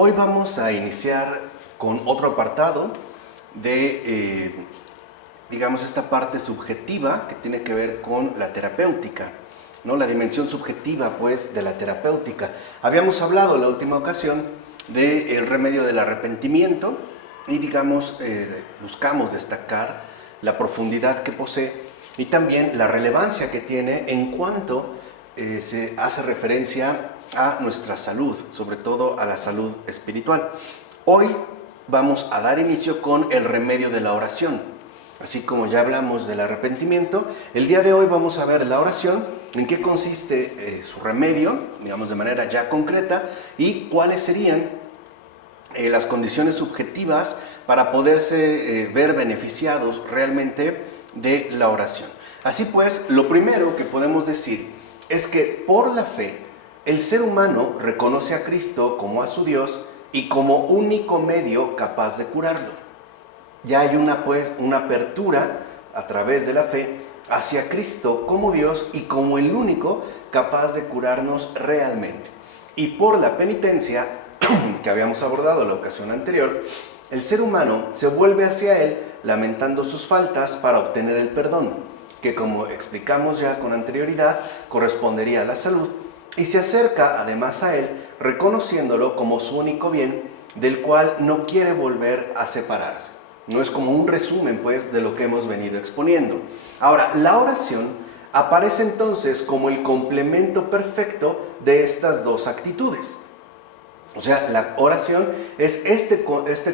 Hoy vamos a iniciar con otro apartado de, digamos, esta parte subjetiva que tiene que ver con la terapéutica, ¿no? La dimensión subjetiva, pues, de la terapéutica. Habíamos hablado en la última ocasión del remedio del arrepentimiento y, digamos, buscamos destacar la profundidad que posee y también la relevancia que tiene en cuanto se hace referencia a nuestra salud, sobre todo a la salud espiritual. Hoy vamos a dar inicio con el remedio de la oración. Así como ya hablamos del arrepentimiento, el día de hoy vamos a ver la oración, en qué consiste su remedio, digamos de manera ya concreta, y cuáles serían las condiciones subjetivas para poderse ver beneficiados realmente de la oración. Así pues, lo primero que podemos decir es que por la fe, el ser humano reconoce a Cristo como a su Dios y como único medio capaz de curarlo. Ya hay una apertura a través de la fe hacia Cristo como Dios y como el único capaz de curarnos realmente. Y por la penitencia que habíamos abordado en la ocasión anterior, el ser humano se vuelve hacia Él lamentando sus faltas para obtener el perdón, que como explicamos ya con anterioridad, correspondería a la salud, y se acerca además a Él reconociéndolo como su único bien, del cual no quiere volver a separarse. No es como un resumen, pues, de lo que hemos venido exponiendo. Ahora, la oración aparece entonces como el complemento perfecto de estas dos actitudes. O sea, la oración es este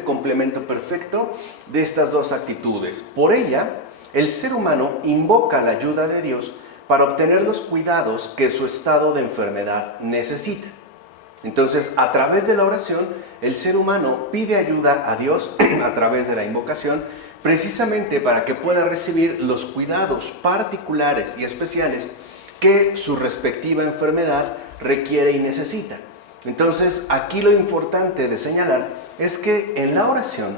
complemento perfecto de estas dos actitudes. Por ella, el ser humano invoca la ayuda de Dios para obtener los cuidados que su estado de enfermedad necesita. Entonces, a través de la oración, el ser humano pide ayuda a Dios a través de la invocación, precisamente para que pueda recibir los cuidados particulares y especiales que su respectiva enfermedad requiere y necesita. Entonces, aquí lo importante de señalar es que en la oración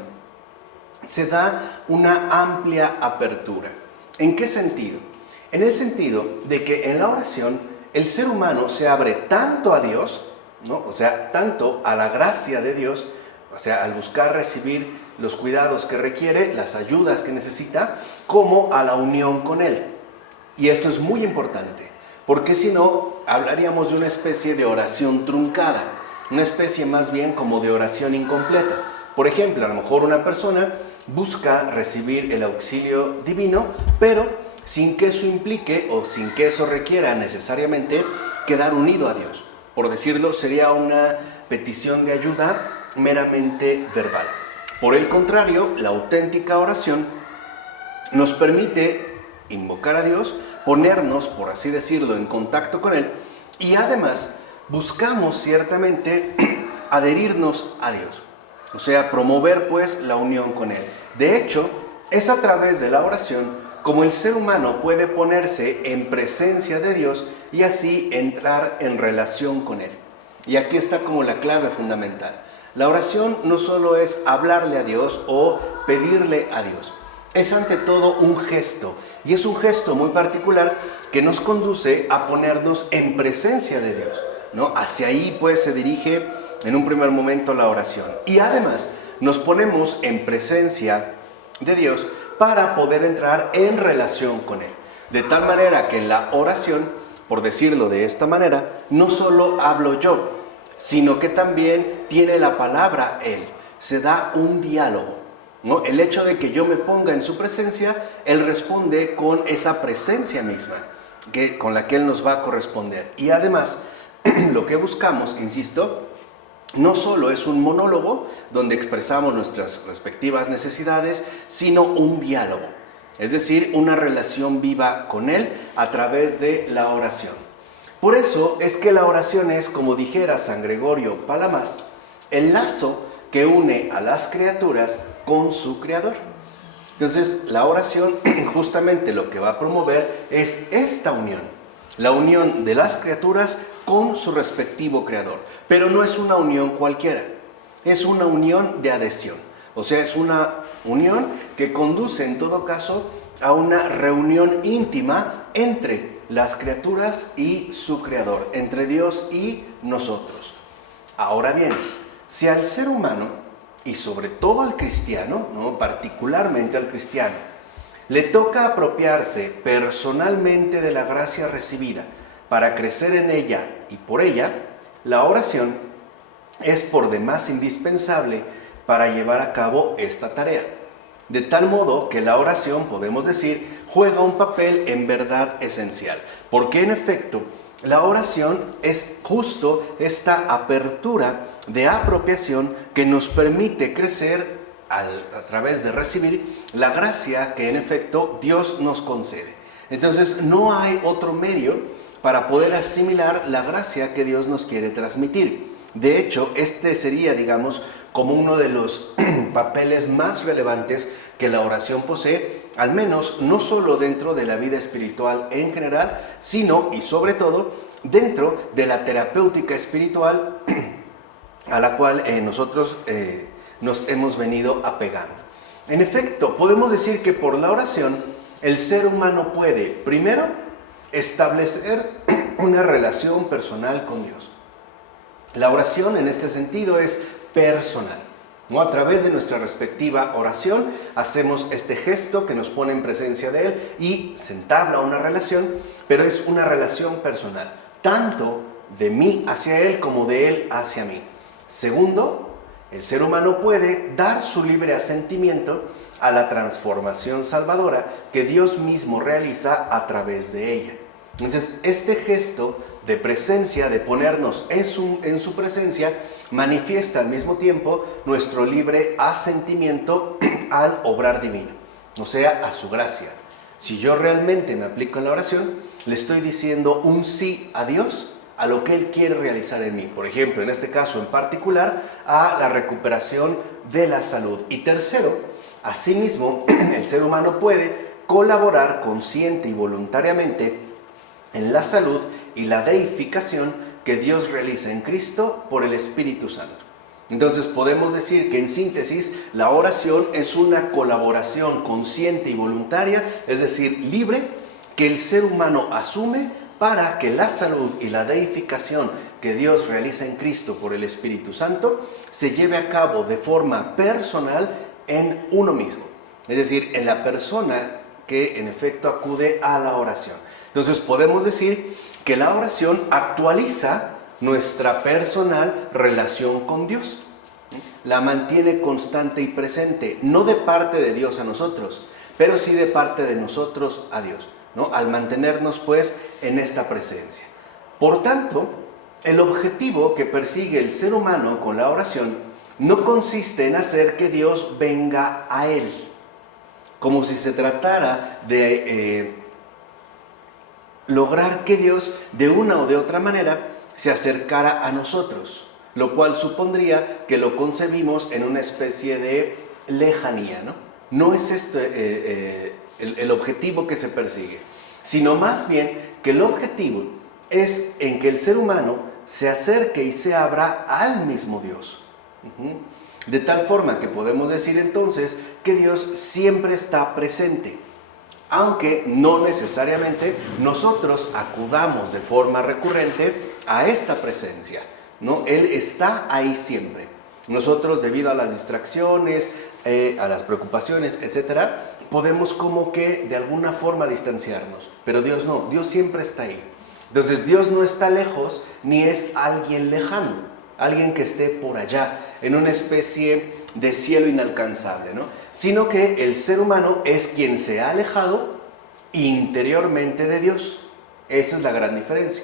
se da una amplia apertura. ¿En qué sentido? En el sentido de que en la oración el ser humano se abre tanto a Dios, ¿no? O sea, tanto a la gracia de Dios, o sea, al buscar recibir los cuidados que requiere, las ayudas que necesita, como a la unión con Él. Y esto es muy importante, porque si no, hablaríamos de una especie de oración truncada, una especie más bien como de oración incompleta. Por ejemplo, a lo mejor una persona busca recibir el auxilio divino, pero sin que eso implique o sin que eso requiera necesariamente quedar unido a Dios. Por decirlo, sería una petición de ayuda meramente verbal. Por el contrario, la auténtica oración nos permite invocar a Dios, ponernos, por así decirlo, en contacto con Él, y además buscamos ciertamente adherirnos a Dios, o sea, promover pues la unión con Él. De hecho, es a través de la oración como el ser humano puede ponerse en presencia de Dios y así entrar en relación con Él. Y aquí está como la clave fundamental. La oración no solo es hablarle a Dios o pedirle a Dios, es ante todo un gesto, y es un gesto muy particular que nos conduce a ponernos en presencia de Dios, ¿no? Hacia ahí pues se dirige en un primer momento la oración. Y además nos ponemos en presencia de Dios para poder entrar en relación con Él. De tal manera que en la oración, por decirlo de esta manera, no solo hablo yo, sino que también tiene la palabra Él. Se da un diálogo, ¿no? El hecho de que yo me ponga en su presencia, Él responde con esa presencia misma, con la que Él nos va a corresponder. Y además, lo que buscamos, insisto, no solo es un monólogo donde expresamos nuestras respectivas necesidades, sino un diálogo, es decir, una relación viva con Él a través de la oración. Por eso es que la oración es, como dijera San Gregorio Palamas, el lazo que une a las criaturas con su Creador. Entonces, la oración justamente lo que va a promover es esta unión, la unión de las criaturas con su respectivo Creador. Pero no es una unión cualquiera, es una unión de adhesión. O sea, es una unión que conduce en todo caso a una reunión íntima entre las criaturas y su Creador, entre Dios y nosotros. Ahora bien, Si al ser humano, y sobre todo al cristiano, ¿no?, particularmente al cristiano, le toca apropiarse personalmente de la gracia recibida para crecer en ella y por ella, la oración es por demás indispensable para llevar a cabo esta tarea. De tal modo que la oración, podemos decir, juega un papel en verdad esencial, porque en efecto, la oración es justo esta apertura de apropiación que nos permite crecer a través de recibir la gracia que en efecto Dios nos concede. Entonces no hay otro medio para poder asimilar la gracia que Dios nos quiere transmitir. De hecho, este sería, digamos, como uno de los papeles más relevantes que la oración posee, al menos no solo dentro de la vida espiritual en general, sino y sobre todo dentro de la terapéutica espiritual a la cual nosotros nos hemos venido apegando. En efecto, podemos decir que por la oración el ser humano puede, primero, establecer una relación personal con Dios. La oración en este sentido es personal, ¿no? A través de nuestra respectiva oración hacemos este gesto que nos pone en presencia de Él y se entabla una relación, pero es una relación personal, tanto de mí hacia Él como de Él hacia mí. Segundo, el ser humano puede dar su libre asentimiento a la transformación salvadora que Dios mismo realiza a través de ella. Entonces, este gesto de presencia, de ponernos en su presencia, manifiesta al mismo tiempo nuestro libre asentimiento al obrar divino, o sea, a su gracia. Si yo realmente me aplico en la oración, le estoy diciendo un sí a Dios a lo que Él quiere realizar en mí. Por ejemplo, en este caso en particular, a la recuperación de la salud. Y tercero, asimismo, el ser humano puede colaborar consciente y voluntariamente en la salud y la deificación que Dios realiza en Cristo por el Espíritu Santo. Entonces podemos decir que en síntesis la oración es una colaboración consciente y voluntaria, es decir, libre, que el ser humano asume para que la salud y la deificación que Dios realiza en Cristo por el Espíritu Santo se lleve a cabo de forma personal en uno mismo, es decir, en la persona que en efecto acude a la oración. Entonces podemos decir que la oración actualiza nuestra personal relación con Dios, la mantiene constante y presente, no de parte de Dios a nosotros, pero sí de parte de nosotros a Dios, ¿no? Al mantenernos pues en esta presencia. Por tanto, el objetivo que persigue el ser humano con la oración no consiste en hacer que Dios venga a él, como si se tratara de lograr que Dios de una o de otra manera se acercara a nosotros, lo cual supondría que lo concebimos en una especie de lejanía, ¿no? No es este el objetivo que se persigue, sino más bien que el objetivo es en que el ser humano se acerque y se abra al mismo Dios. De tal forma que podemos decir entonces que Dios siempre está presente, aunque no necesariamente nosotros acudamos de forma recurrente a esta presencia, ¿no? Él está ahí siempre. Nosotros, debido a las distracciones, a las preocupaciones, etcétera, podemos como que de alguna forma distanciarnos, pero Dios no, Dios siempre está ahí. Entonces Dios no está lejos ni es alguien lejano, alguien que esté por allá, en una especie de cielo inalcanzable, ¿no? Sino que el ser humano es quien se ha alejado interiormente de Dios. Esa es la gran diferencia.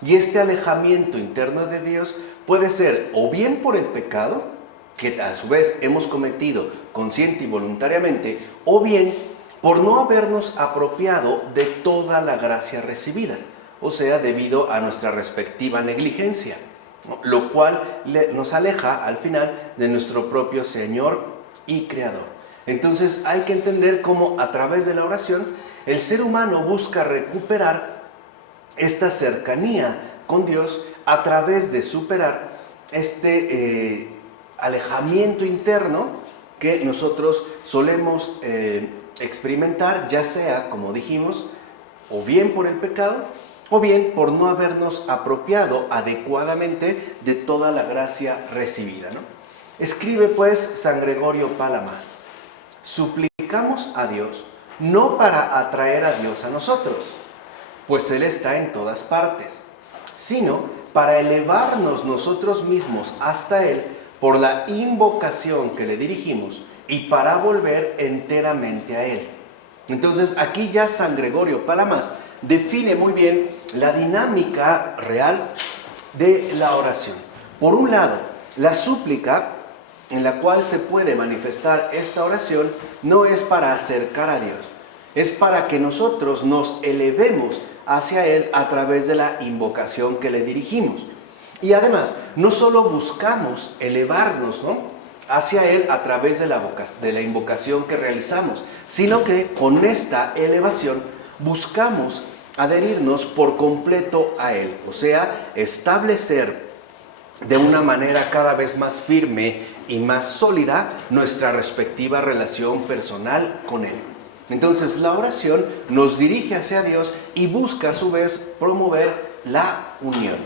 Y este alejamiento interno de Dios puede ser o bien por el pecado, que a su vez hemos cometido consciente y voluntariamente, o bien por no habernos apropiado de toda la gracia recibida, o sea, debido a nuestra respectiva negligencia, ¿no? Lo cual nos aleja al final de nuestro propio Señor y Creador. Entonces hay que entender cómo a través de la oración el ser humano busca recuperar esta cercanía con Dios a través de superar este alejamiento interno que nosotros solemos experimentar, ya sea, como dijimos, o bien por el pecado, o bien por no habernos apropiado adecuadamente de toda la gracia recibida, ¿no? Escribe pues San Gregorio Palamas: suplicamos a Dios no para atraer a Dios a nosotros, pues Él está en todas partes, sino para elevarnos nosotros mismos hasta Él por la invocación que le dirigimos y para volver enteramente a Él. Entonces aquí ya San Gregorio Palamas define muy bien la dinámica real de la oración. Por un lado, la súplica en la cual se puede manifestar esta oración no es para acercar a Dios, es para que nosotros nos elevemos hacia Él a través de la invocación que le dirigimos. Y además, no solo buscamos elevarnos, ¿no?, hacia Él a través de la invocación que realizamos, sino que con esta elevación buscamos adherirnos por completo a Él, o sea, establecer de una manera cada vez más firme y más sólida nuestra respectiva relación personal con Él. Entonces la oración nos dirige hacia Dios y busca a su vez promover la unión.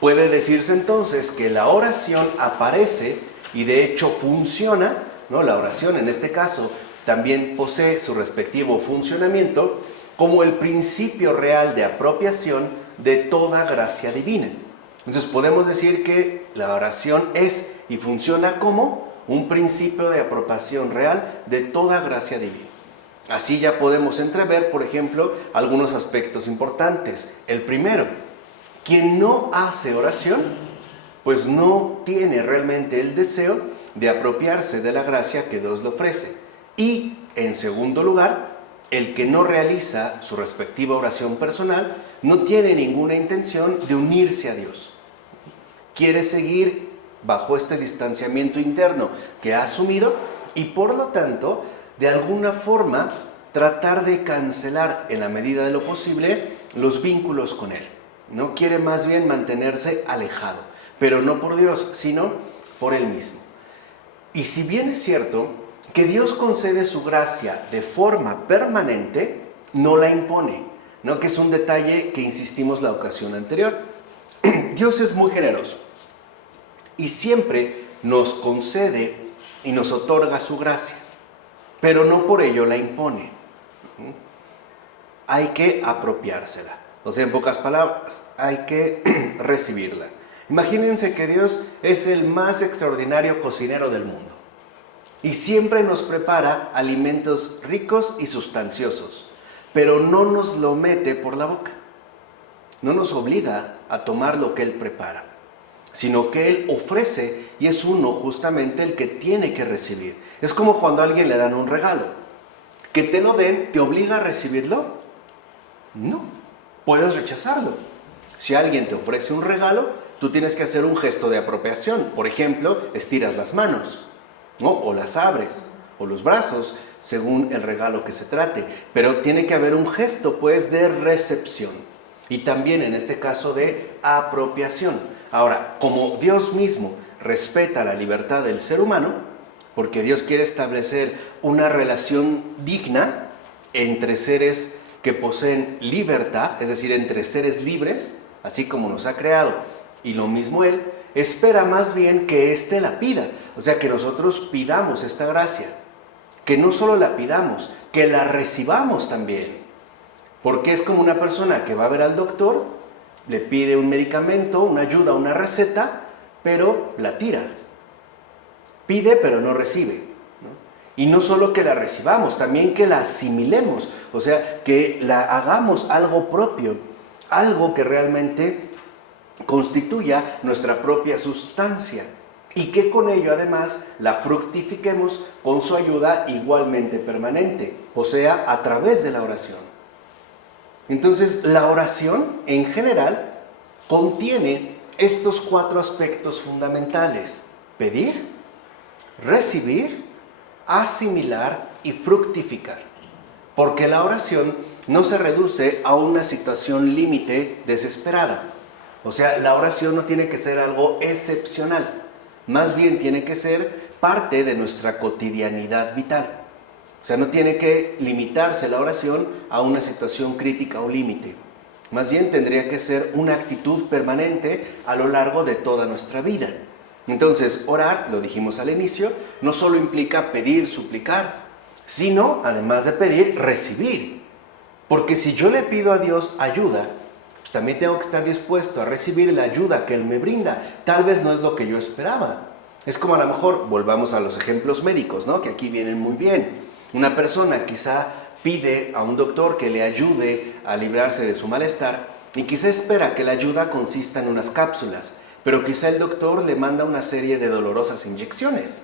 Puede decirse entonces que la oración aparece y de hecho funciona, ¿no? La oración en este caso también posee su respectivo funcionamiento como el principio real de apropiación de toda gracia divina. Entonces podemos decir que la oración es y funciona como un principio de apropiación real de toda gracia divina. Así ya podemos entrever, por ejemplo, algunos aspectos importantes. El primero, quien no hace oración, pues no tiene realmente el deseo de apropiarse de la gracia que Dios le ofrece. Y, en segundo lugar, el que no realiza su respectiva oración personal no tiene ninguna intención de unirse a Dios. Quiere seguir bajo este distanciamiento interno que ha asumido y por lo tanto, de alguna forma, tratar de cancelar en la medida de lo posible los vínculos con Él. No quiere más bien mantenerse alejado, pero no por Dios, sino por Él mismo. Y si bien es cierto que Dios concede su gracia de forma permanente, no la impone, ¿no? Que es un detalle que insistimos la ocasión anterior. Dios es muy generoso y siempre nos concede y nos otorga su gracia, pero no por ello la impone. Hay que apropiársela. O sea, en pocas palabras, hay que recibirla. Imagínense que Dios es el más extraordinario cocinero del mundo y siempre nos prepara alimentos ricos y sustanciosos, pero no nos lo mete por la boca. No nos obliga a tomar lo que Él prepara, sino que Él ofrece y es uno justamente el que tiene que recibir. Es como cuando a alguien le dan un regalo. Que te lo den, ¿te obliga a recibirlo? No, puedes rechazarlo. Si alguien te ofrece un regalo, tú tienes que hacer un gesto de apropiación. Por ejemplo, estiras las manos, ¿no? O las abres, o los brazos, según el regalo que se trate. Pero tiene que haber un gesto, pues, de recepción. Y también, en este caso, de apropiación. Ahora, como Dios mismo respeta la libertad del ser humano, porque Dios quiere establecer una relación digna entre seres que poseen libertad, es decir, entre seres libres, así como nos ha creado, y lo mismo Él, espera más bien que éste la pida, o sea, que nosotros pidamos esta gracia, que no solo la pidamos, que la recibamos también, porque es como una persona que va a ver al doctor, le pide un medicamento, una ayuda, una receta, pero la tira. Pide pero no recibe, ¿no? Y no solo que la recibamos, también que la asimilemos, o sea, que la hagamos algo propio, algo que realmente constituya nuestra propia sustancia y que con ello además la fructifiquemos con su ayuda igualmente permanente, o sea, a través de la oración. Entonces, la oración en general contiene estos 4 aspectos fundamentales: pedir, recibir, asimilar y fructificar. Porque la oración no se reduce a una situación límite desesperada. O sea, la oración no tiene que ser algo excepcional. Más bien tiene que ser parte de nuestra cotidianidad vital. O sea, no tiene que limitarse la oración a una situación crítica o límite. Más bien tendría que ser una actitud permanente a lo largo de toda nuestra vida. Entonces, orar, lo dijimos al inicio, no solo implica pedir, suplicar, sino, además de pedir, recibir. Porque si yo le pido a Dios ayuda, pues también tengo que estar dispuesto a recibir la ayuda que Él me brinda. Tal vez no es lo que yo esperaba. Es como a lo mejor, volvamos a los ejemplos médicos, ¿no? Que aquí vienen muy bien. Una persona quizá pide a un doctor que le ayude a librarse de su malestar y quizá espera que la ayuda consista en unas cápsulas, pero quizá el doctor le manda una serie de dolorosas inyecciones.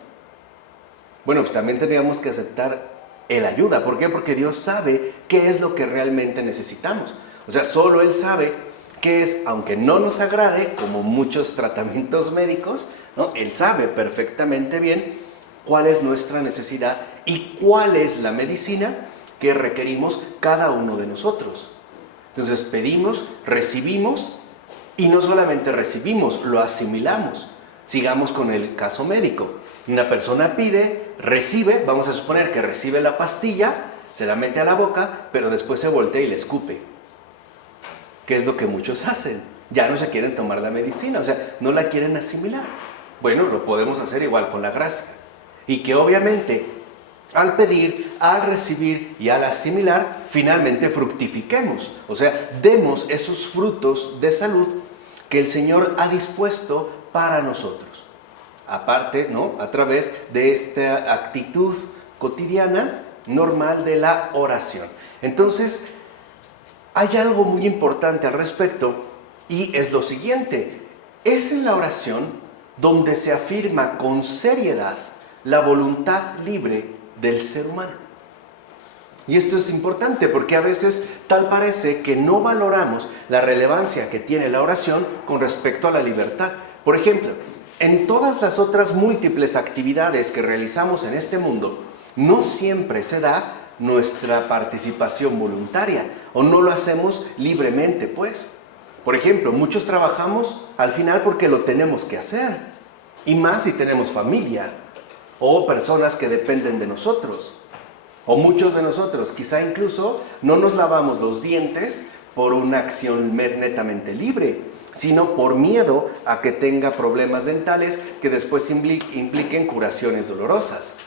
Bueno, pues también tendríamos que aceptar el ayuda. ¿Por qué? Porque Dios sabe qué es lo que realmente necesitamos. O sea, solo Él sabe qué es, aunque no nos agrade, como muchos tratamientos médicos, ¿no? Él sabe perfectamente bien cuál es nuestra necesidad y cuál es la medicina que requerimos cada uno de nosotros. Entonces pedimos, recibimos y no solamente recibimos, lo asimilamos. Sigamos con el caso médico. Una persona pide, recibe, vamos a suponer que recibe la pastilla, se la mete a la boca, pero después se voltea y le escupe. ¿Qué es lo que muchos hacen? Ya no se quieren tomar la medicina, o sea, no la quieren asimilar. Bueno, lo podemos hacer igual con la gracia. Y que obviamente al pedir, al recibir y al asimilar, finalmente fructifiquemos. O sea, demos esos frutos de salud que el Señor ha dispuesto para nosotros. Aparte, ¿no? A través de esta actitud cotidiana, normal de la oración. Entonces, hay algo muy importante al respecto y es lo siguiente. Es en la oración donde se afirma con seriedad la voluntad libre del ser humano. Y esto es importante porque a veces tal parece que no valoramos la relevancia que tiene la oración con respecto a la libertad. Por ejemplo, en todas las otras múltiples actividades que realizamos en este mundo, no siempre se da nuestra participación voluntaria o no lo hacemos libremente, pues. Por ejemplo, muchos trabajamos al final porque lo tenemos que hacer, y más si tenemos familia o personas que dependen de nosotros. O muchos de nosotros, quizá incluso, no nos lavamos los dientes por una acción netamente libre, sino por miedo a que tenga problemas dentales que después impliquen curaciones dolorosas.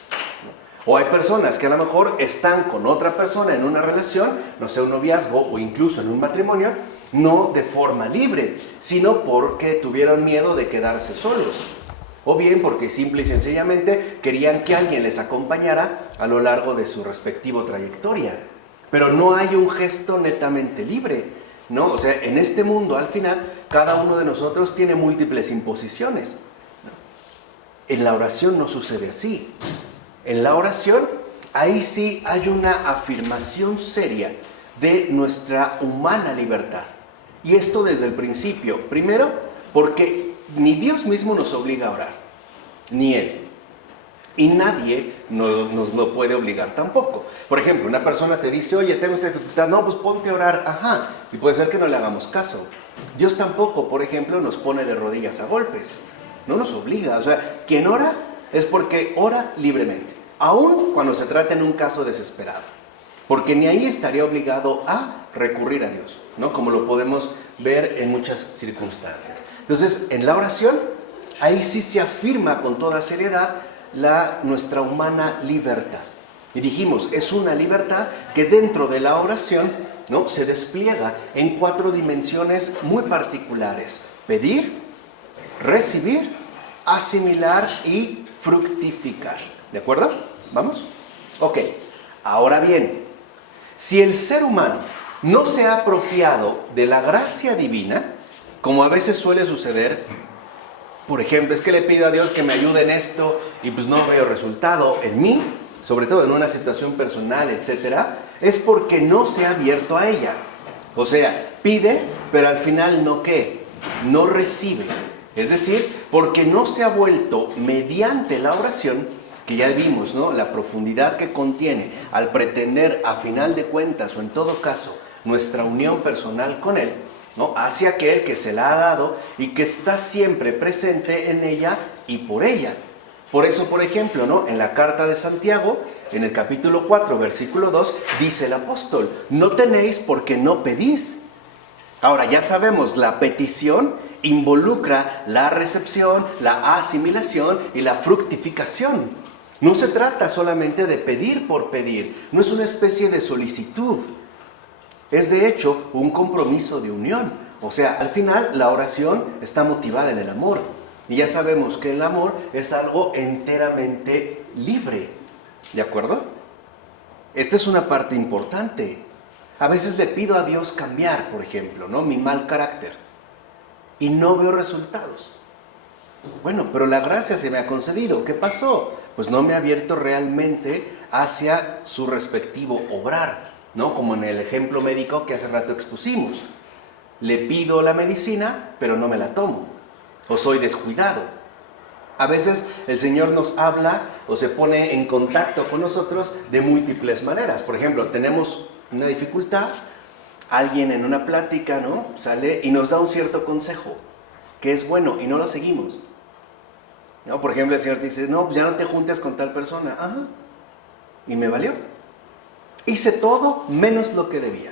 O hay personas que a lo mejor están con otra persona en una relación, no sé, un noviazgo o incluso en un matrimonio, no de forma libre, sino porque tuvieron miedo de quedarse solos. O bien porque simple y sencillamente querían que alguien les acompañara a lo largo de su respectivo trayectoria. Pero no hay un gesto netamente libre, ¿no? O sea, en este mundo, al final, cada uno de nosotros tiene múltiples imposiciones. En la oración no sucede así. En la oración, ahí sí hay una afirmación seria de nuestra humana libertad. Y esto desde el principio. Primero, porque ni Dios mismo nos obliga a orar, ni Él. Y nadie nos lo puede obligar tampoco. Por ejemplo, una persona te dice, oye, tengo esta dificultad, no, pues ponte a orar, ajá, y puede ser que no le hagamos caso. Dios tampoco, por ejemplo, nos pone de rodillas a golpes, no nos obliga. O sea, quien ora es porque ora libremente, aun cuando se trata en un caso desesperado, porque ni ahí estaría obligado a recurrir a Dios, ¿no? Como lo podemos ver en muchas circunstancias. Entonces, en la oración, ahí sí se afirma con toda seriedad nuestra humana libertad. Y dijimos, es una libertad que dentro de la oración, ¿no?, se despliega en 4 dimensiones muy particulares: pedir, recibir, asimilar y fructificar. ¿De acuerdo? ¿Vamos? Ok. Ahora bien, si el ser humano no se ha apropiado de la gracia divina, como a veces suele suceder, por ejemplo, es que le pido a Dios que me ayude en esto y pues no veo resultado en mí, sobre todo en una situación personal, etcétera, es porque no se ha abierto a ella. O sea, pide, pero al final no ¿qué? No recibe. Es decir, porque no se ha vuelto mediante la oración, que ya vimos, ¿no?, la profundidad que contiene al pretender a final de cuentas o en todo caso nuestra unión personal con Él, ¿no?, hacia aquel que se la ha dado y que está siempre presente en ella y por ella. Por eso, por ejemplo, ¿no?, en la carta de Santiago, en el capítulo 4, versículo 2, dice el apóstol, no tenéis porque no pedís. Ahora, ya sabemos, la petición involucra la recepción, la asimilación y la fructificación. No se trata solamente de pedir por pedir, no es una especie de solicitud. Es de hecho un compromiso de unión. O sea, al final la oración está motivada en el amor. Y ya sabemos que el amor es algo enteramente libre. ¿De acuerdo? Esta es una parte importante. A veces le pido a Dios cambiar, por ejemplo, ¿no? Mi mal carácter. Y no veo resultados. Bueno, pero la gracia se me ha concedido. ¿Qué pasó? Pues no me ha abierto realmente hacia su respectivo obrar, ¿no? Como en el ejemplo médico que hace rato expusimos. Le pido la medicina, pero no me la tomo. O soy descuidado. A veces el Señor nos habla o se pone en contacto con nosotros de múltiples maneras. Por ejemplo, tenemos una dificultad, alguien en una plática, ¿no? Sale y nos da un cierto consejo, que es bueno, y no lo seguimos. ¿No? Por ejemplo, el Señor te dice, no, pues ya no te juntes con tal persona. Ajá. Y me valió. Hice todo menos lo que debía.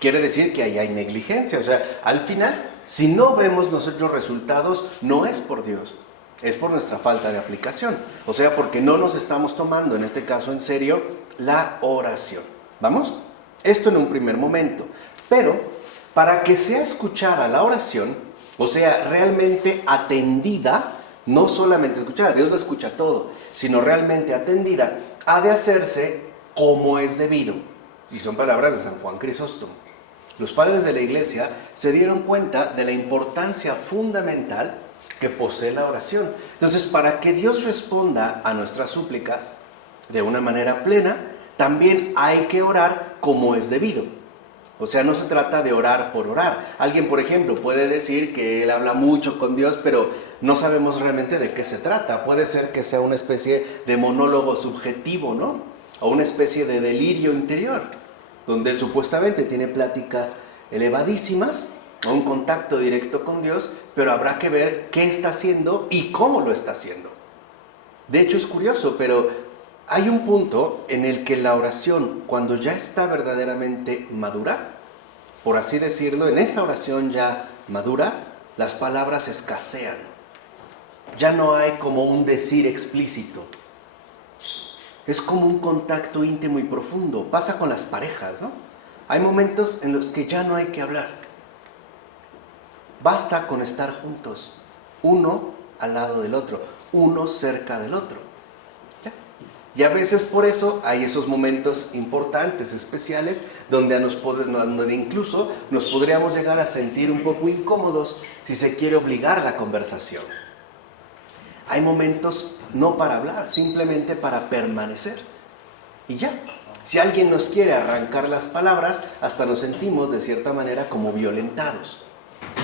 Quiere decir que ahí hay negligencia. O sea, al final, si no vemos nosotros resultados, no es por Dios, es por nuestra falta de aplicación. O sea, porque no nos estamos tomando, en este caso en serio, la oración. ¿Vamos? Esto en un primer momento. Pero, para que sea escuchada la oración, o sea, realmente atendida, no solamente escuchada, Dios lo escucha todo, sino realmente atendida, ha de hacerse como es debido. Y son palabras de San Juan Crisóstomo. Los padres de la Iglesia se dieron cuenta de la importancia fundamental que posee la oración. Entonces, para que Dios responda a nuestras súplicas de una manera plena, también hay que orar como es debido. O sea, no se trata de orar por orar. Alguien, por ejemplo, puede decir que él habla mucho con Dios, pero no sabemos realmente de qué se trata. Puede ser que sea una especie de monólogo subjetivo, ¿no? O una especie de delirio interior, donde él supuestamente tiene pláticas elevadísimas, o un contacto directo con Dios, pero habrá que ver qué está haciendo y cómo lo está haciendo. De hecho, es curioso, pero hay un punto en el que la oración, cuando ya está verdaderamente madura, por así decirlo, en esa oración ya madura, las palabras escasean. Ya no hay como un decir explícito. Es como un contacto íntimo y profundo. Pasa con las parejas, ¿no? Hay momentos en los que ya no hay que hablar. Basta con estar juntos, uno al lado del otro, uno cerca del otro. ¿Ya? Y a veces por eso hay esos momentos importantes, especiales, donde incluso nos podríamos llegar a sentir un poco incómodos si se quiere obligar la conversación. Hay momentos no para hablar, simplemente para permanecer. Y ya, si alguien nos quiere arrancar las palabras, hasta nos sentimos de cierta manera como violentados.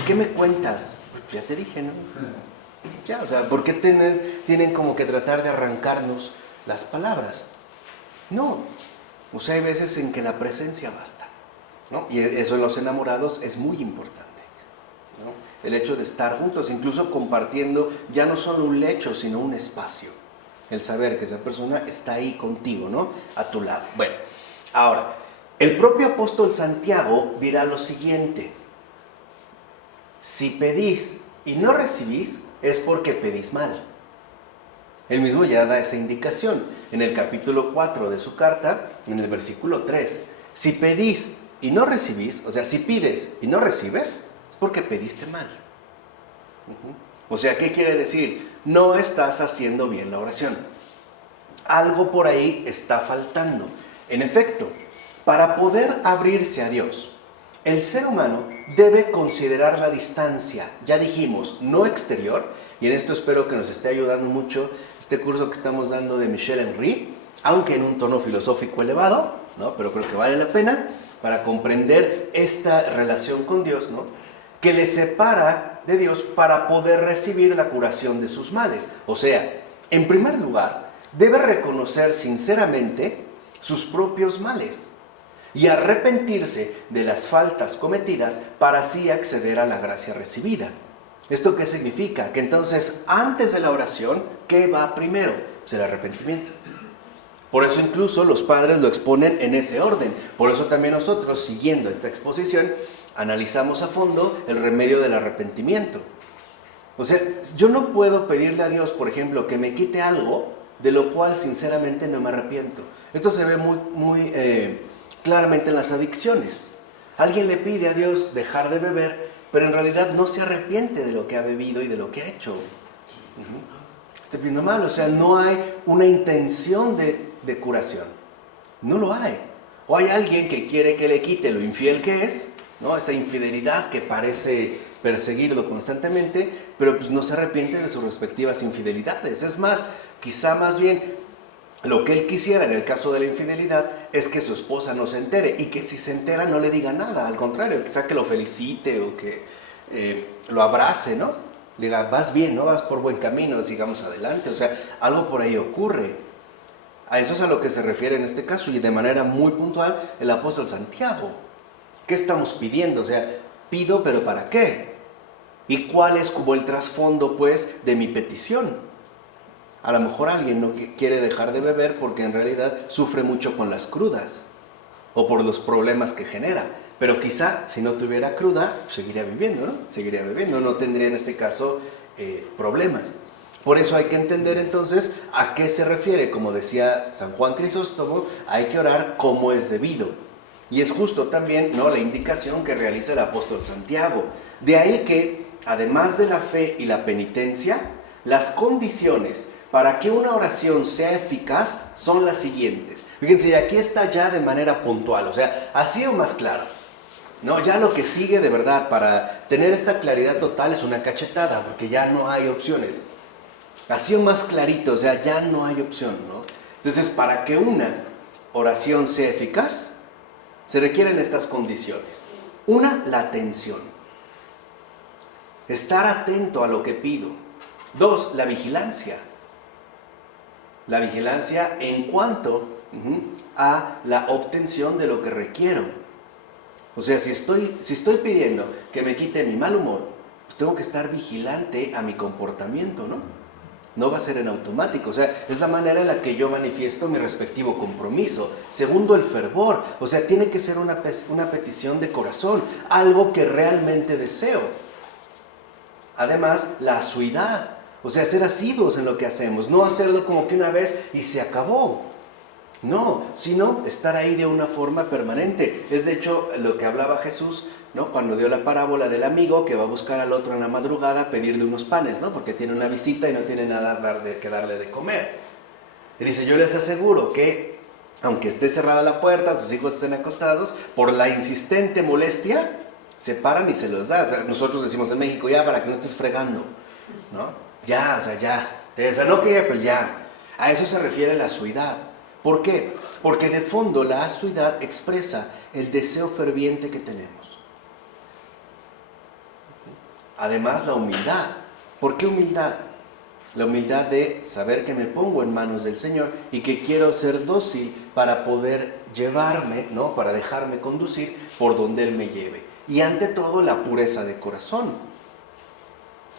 ¿Qué me cuentas? Pues ya te dije, ¿no? Ya, o sea, ¿por qué tienen como que tratar de arrancarnos las palabras? No, o sea, hay veces en que la presencia basta, ¿no? Y eso en los enamorados es muy importante, ¿no? El hecho de estar juntos, incluso compartiendo ya no solo un lecho, sino un espacio. El saber que esa persona está ahí contigo, ¿no? A tu lado. Bueno, ahora, el propio apóstol Santiago dirá lo siguiente: si pedís y no recibís, es porque pedís mal. Él mismo ya da esa indicación en el capítulo 4 de su carta, en el versículo 3. Si pedís y no recibís, o sea, si pides y no recibes, es porque pediste mal. O sea, ¿qué quiere decir? No estás haciendo bien la oración. Algo por ahí está faltando. En efecto, para poder abrirse a Dios, el ser humano debe considerar la distancia, ya dijimos, no exterior, y en esto espero que nos esté ayudando mucho este curso que estamos dando de Michel Henry, aunque en un tono filosófico elevado, ¿no? Pero creo que vale la pena para comprender esta relación con Dios, ¿no? Que le separa de Dios para poder recibir la curación de sus males. O sea, en primer lugar, debe reconocer sinceramente sus propios males y arrepentirse de las faltas cometidas para así acceder a la gracia recibida. ¿Esto qué significa? Que entonces, antes de la oración, ¿qué va primero? Pues el arrepentimiento. Por eso incluso los padres lo exponen en ese orden. Por eso también nosotros, siguiendo esta exposición, analizamos a fondo el remedio del arrepentimiento. O sea, yo no puedo pedirle a Dios, por ejemplo, que me quite algo de lo cual sinceramente no me arrepiento. Esto se ve muy claramente en las adicciones. Alguien le pide a Dios dejar de beber, pero en realidad no se arrepiente de lo que ha bebido y de lo que ha hecho. Está viendo mal, o sea, no hay una intención de curación. No lo hay. O hay alguien que quiere que le quite lo infiel que es, ¿no? Esa infidelidad que parece perseguirlo constantemente, pero pues no se arrepiente de sus respectivas infidelidades. Es más, quizá más bien lo que él quisiera en el caso de la infidelidad es que su esposa no se entere, y que si se entera no le diga nada, al contrario, quizá que lo felicite o que lo abrace, ¿no? Le diga, vas bien, ¿no? Vas por buen camino, sigamos adelante. O sea, algo por ahí ocurre. A eso es a lo que se refiere en este caso, y de manera muy puntual el apóstol Santiago. ¿Qué estamos pidiendo? O sea, pido, pero ¿para qué? ¿Y cuál es como el trasfondo, pues, de mi petición? A lo mejor alguien no quiere dejar de beber porque en realidad sufre mucho con las crudas o por los problemas que genera. Pero quizá si no tuviera cruda, seguiría viviendo, ¿no? Seguiría bebiendo, no tendría en este caso problemas. Por eso hay que entender entonces a qué se refiere. Como decía San Juan Crisóstomo, hay que orar como es debido. Y es justo también, ¿no?, la indicación que realiza el apóstol Santiago. De ahí que, además de la fe y la penitencia, las condiciones para que una oración sea eficaz son las siguientes. Fíjense, y aquí está ya de manera puntual, o sea, así o más claro. No, ya lo que sigue de verdad para tener esta claridad total es una cachetada, porque ya no hay opciones. Así o más clarito, o sea, ya no hay opción, ¿no? Entonces, para que una oración sea eficaz, se requieren estas condiciones. Una, la atención. Estar atento a lo que pido. Dos, la vigilancia. La vigilancia en cuanto a la obtención de lo que requiero. O sea, si estoy pidiendo que me quite mi mal humor, pues tengo que estar vigilante a mi comportamiento, ¿no? No va a ser en automático, o sea, es la manera en la que yo manifiesto mi respectivo compromiso. Segundo, el fervor, o sea, tiene que ser una petición de corazón, algo que realmente deseo. Además, la asiduidad, o sea, ser asiduos en lo que hacemos, no hacerlo como que una vez y se acabó. No, sino estar ahí de una forma permanente. Es de hecho lo que hablaba Jesús, ¿no?, cuando dio la parábola del amigo que va a buscar al otro en la madrugada a pedirle unos panes, ¿no?, porque tiene una visita y no tiene nada que darle de comer. Y dice, yo les aseguro que aunque esté cerrada la puerta, sus hijos estén acostados, por la insistente molestia, se paran y se los da. O sea, nosotros decimos en México, ya, para que no estés fregando, ¿no? Ya, o sea, ya. O sea, no quería, pero ya. A eso se refiere la asiduidad. ¿Por qué? Porque de fondo la asiduidad expresa el deseo ferviente que tenemos. Además, la humildad. ¿Por qué humildad? La humildad de saber que me pongo en manos del Señor y que quiero ser dócil para poder llevarme, ¿no?, para dejarme conducir por donde Él me lleve. Y ante todo, la pureza de corazón.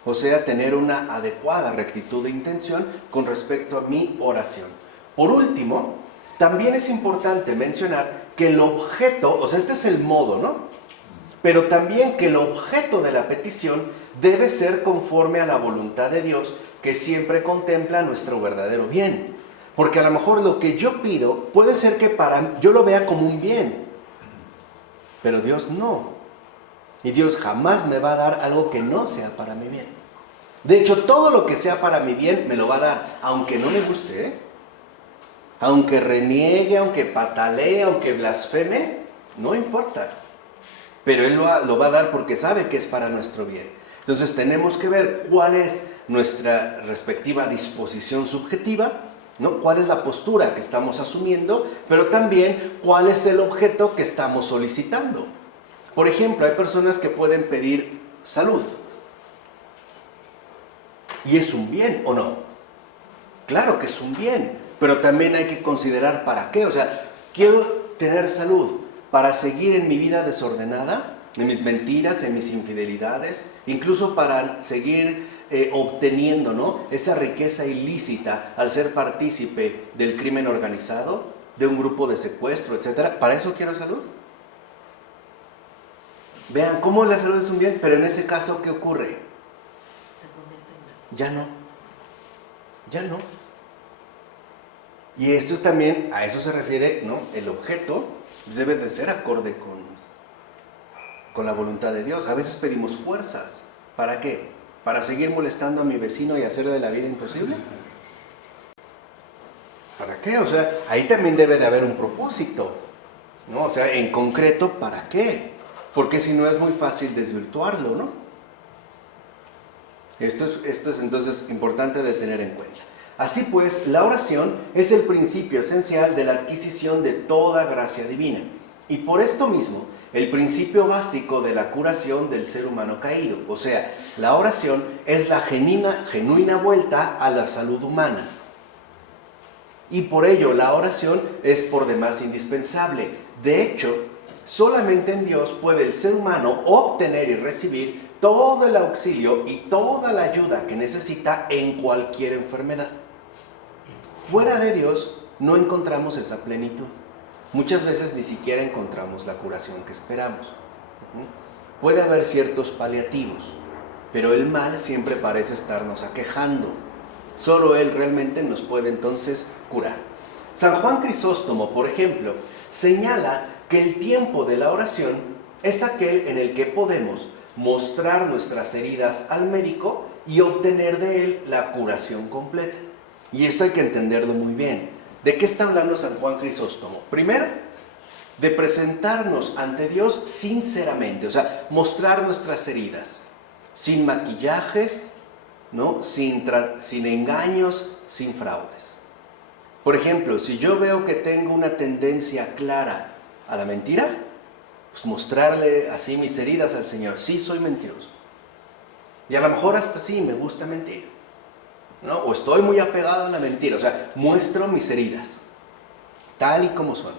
O sea, tener una adecuada rectitud de intención con respecto a mi oración. Por último, también es importante mencionar que el objeto, o sea, este es el modo, ¿no?, pero también que el objeto de la petición debe ser conforme a la voluntad de Dios, que siempre contempla nuestro verdadero bien. Porque a lo mejor lo que yo pido puede ser que yo lo vea como un bien, pero Dios no. Y Dios jamás me va a dar algo que no sea para mi bien. De hecho, todo lo que sea para mi bien me lo va a dar, aunque no me guste, ¿eh? Aunque reniegue, aunque patalee, aunque blasfeme, no importa. Pero Él lo va a dar porque sabe que es para nuestro bien. Entonces tenemos que ver cuál es nuestra respectiva disposición subjetiva, ¿no?, cuál es la postura que estamos asumiendo, pero también cuál es el objeto que estamos solicitando. Por ejemplo, hay personas que pueden pedir salud. ¿Y es un bien o no? Claro que es un bien, pero también hay que considerar para qué. O sea, quiero tener salud para seguir en mi vida desordenada, en mis mentiras, en mis infidelidades, incluso para seguir obteniendo, ¿no?, esa riqueza ilícita al ser partícipe del crimen organizado, de un grupo de secuestro, etc. ¿Para eso quiero salud? Vean cómo la salud es un bien, pero en ese caso, ¿qué ocurre? Ya no. Ya no. Y esto es también, a eso se refiere, ¿no? El objeto debe de ser acorde con la voluntad de Dios. A veces pedimos fuerzas. ¿Para qué? ¿Para seguir molestando a mi vecino y hacerle de la vida imposible? ¿Para qué? O sea, ahí también debe de haber un propósito, ¿no? O sea, en concreto, ¿para qué? Porque si no es muy fácil desvirtuarlo, ¿no? Esto es entonces importante de tener en cuenta. Así pues, la oración es el principio esencial de la adquisición de toda gracia divina. Y por esto mismo, el principio básico de la curación del ser humano caído. O sea, la oración es la genuina vuelta a la salud humana. Y por ello, la oración es por demás indispensable. De hecho, solamente en Dios puede el ser humano obtener y recibir todo el auxilio y toda la ayuda que necesita en cualquier enfermedad. Fuera de Dios no encontramos esa plenitud. Muchas veces ni siquiera encontramos la curación que esperamos. Puede haber ciertos paliativos, pero el mal siempre parece estarnos aquejando. Solo Él realmente nos puede entonces curar. San Juan Crisóstomo, por ejemplo, señala que el tiempo de la oración es aquel en el que podemos mostrar nuestras heridas al médico y obtener de él la curación completa. Y esto hay que entenderlo muy bien. ¿De qué está hablando San Juan Crisóstomo? Primero, de presentarnos ante Dios sinceramente, o sea, mostrar nuestras heridas, sin maquillajes, ¿no? Sin engaños, sin fraudes. Por ejemplo, si yo veo que tengo una tendencia clara a la mentira, pues mostrarle así mis heridas al Señor. Sí, soy mentiroso. Y a lo mejor hasta sí me gusta mentir, ¿no? O estoy muy apegado a la mentira. O sea, muestro mis heridas, tal y como son.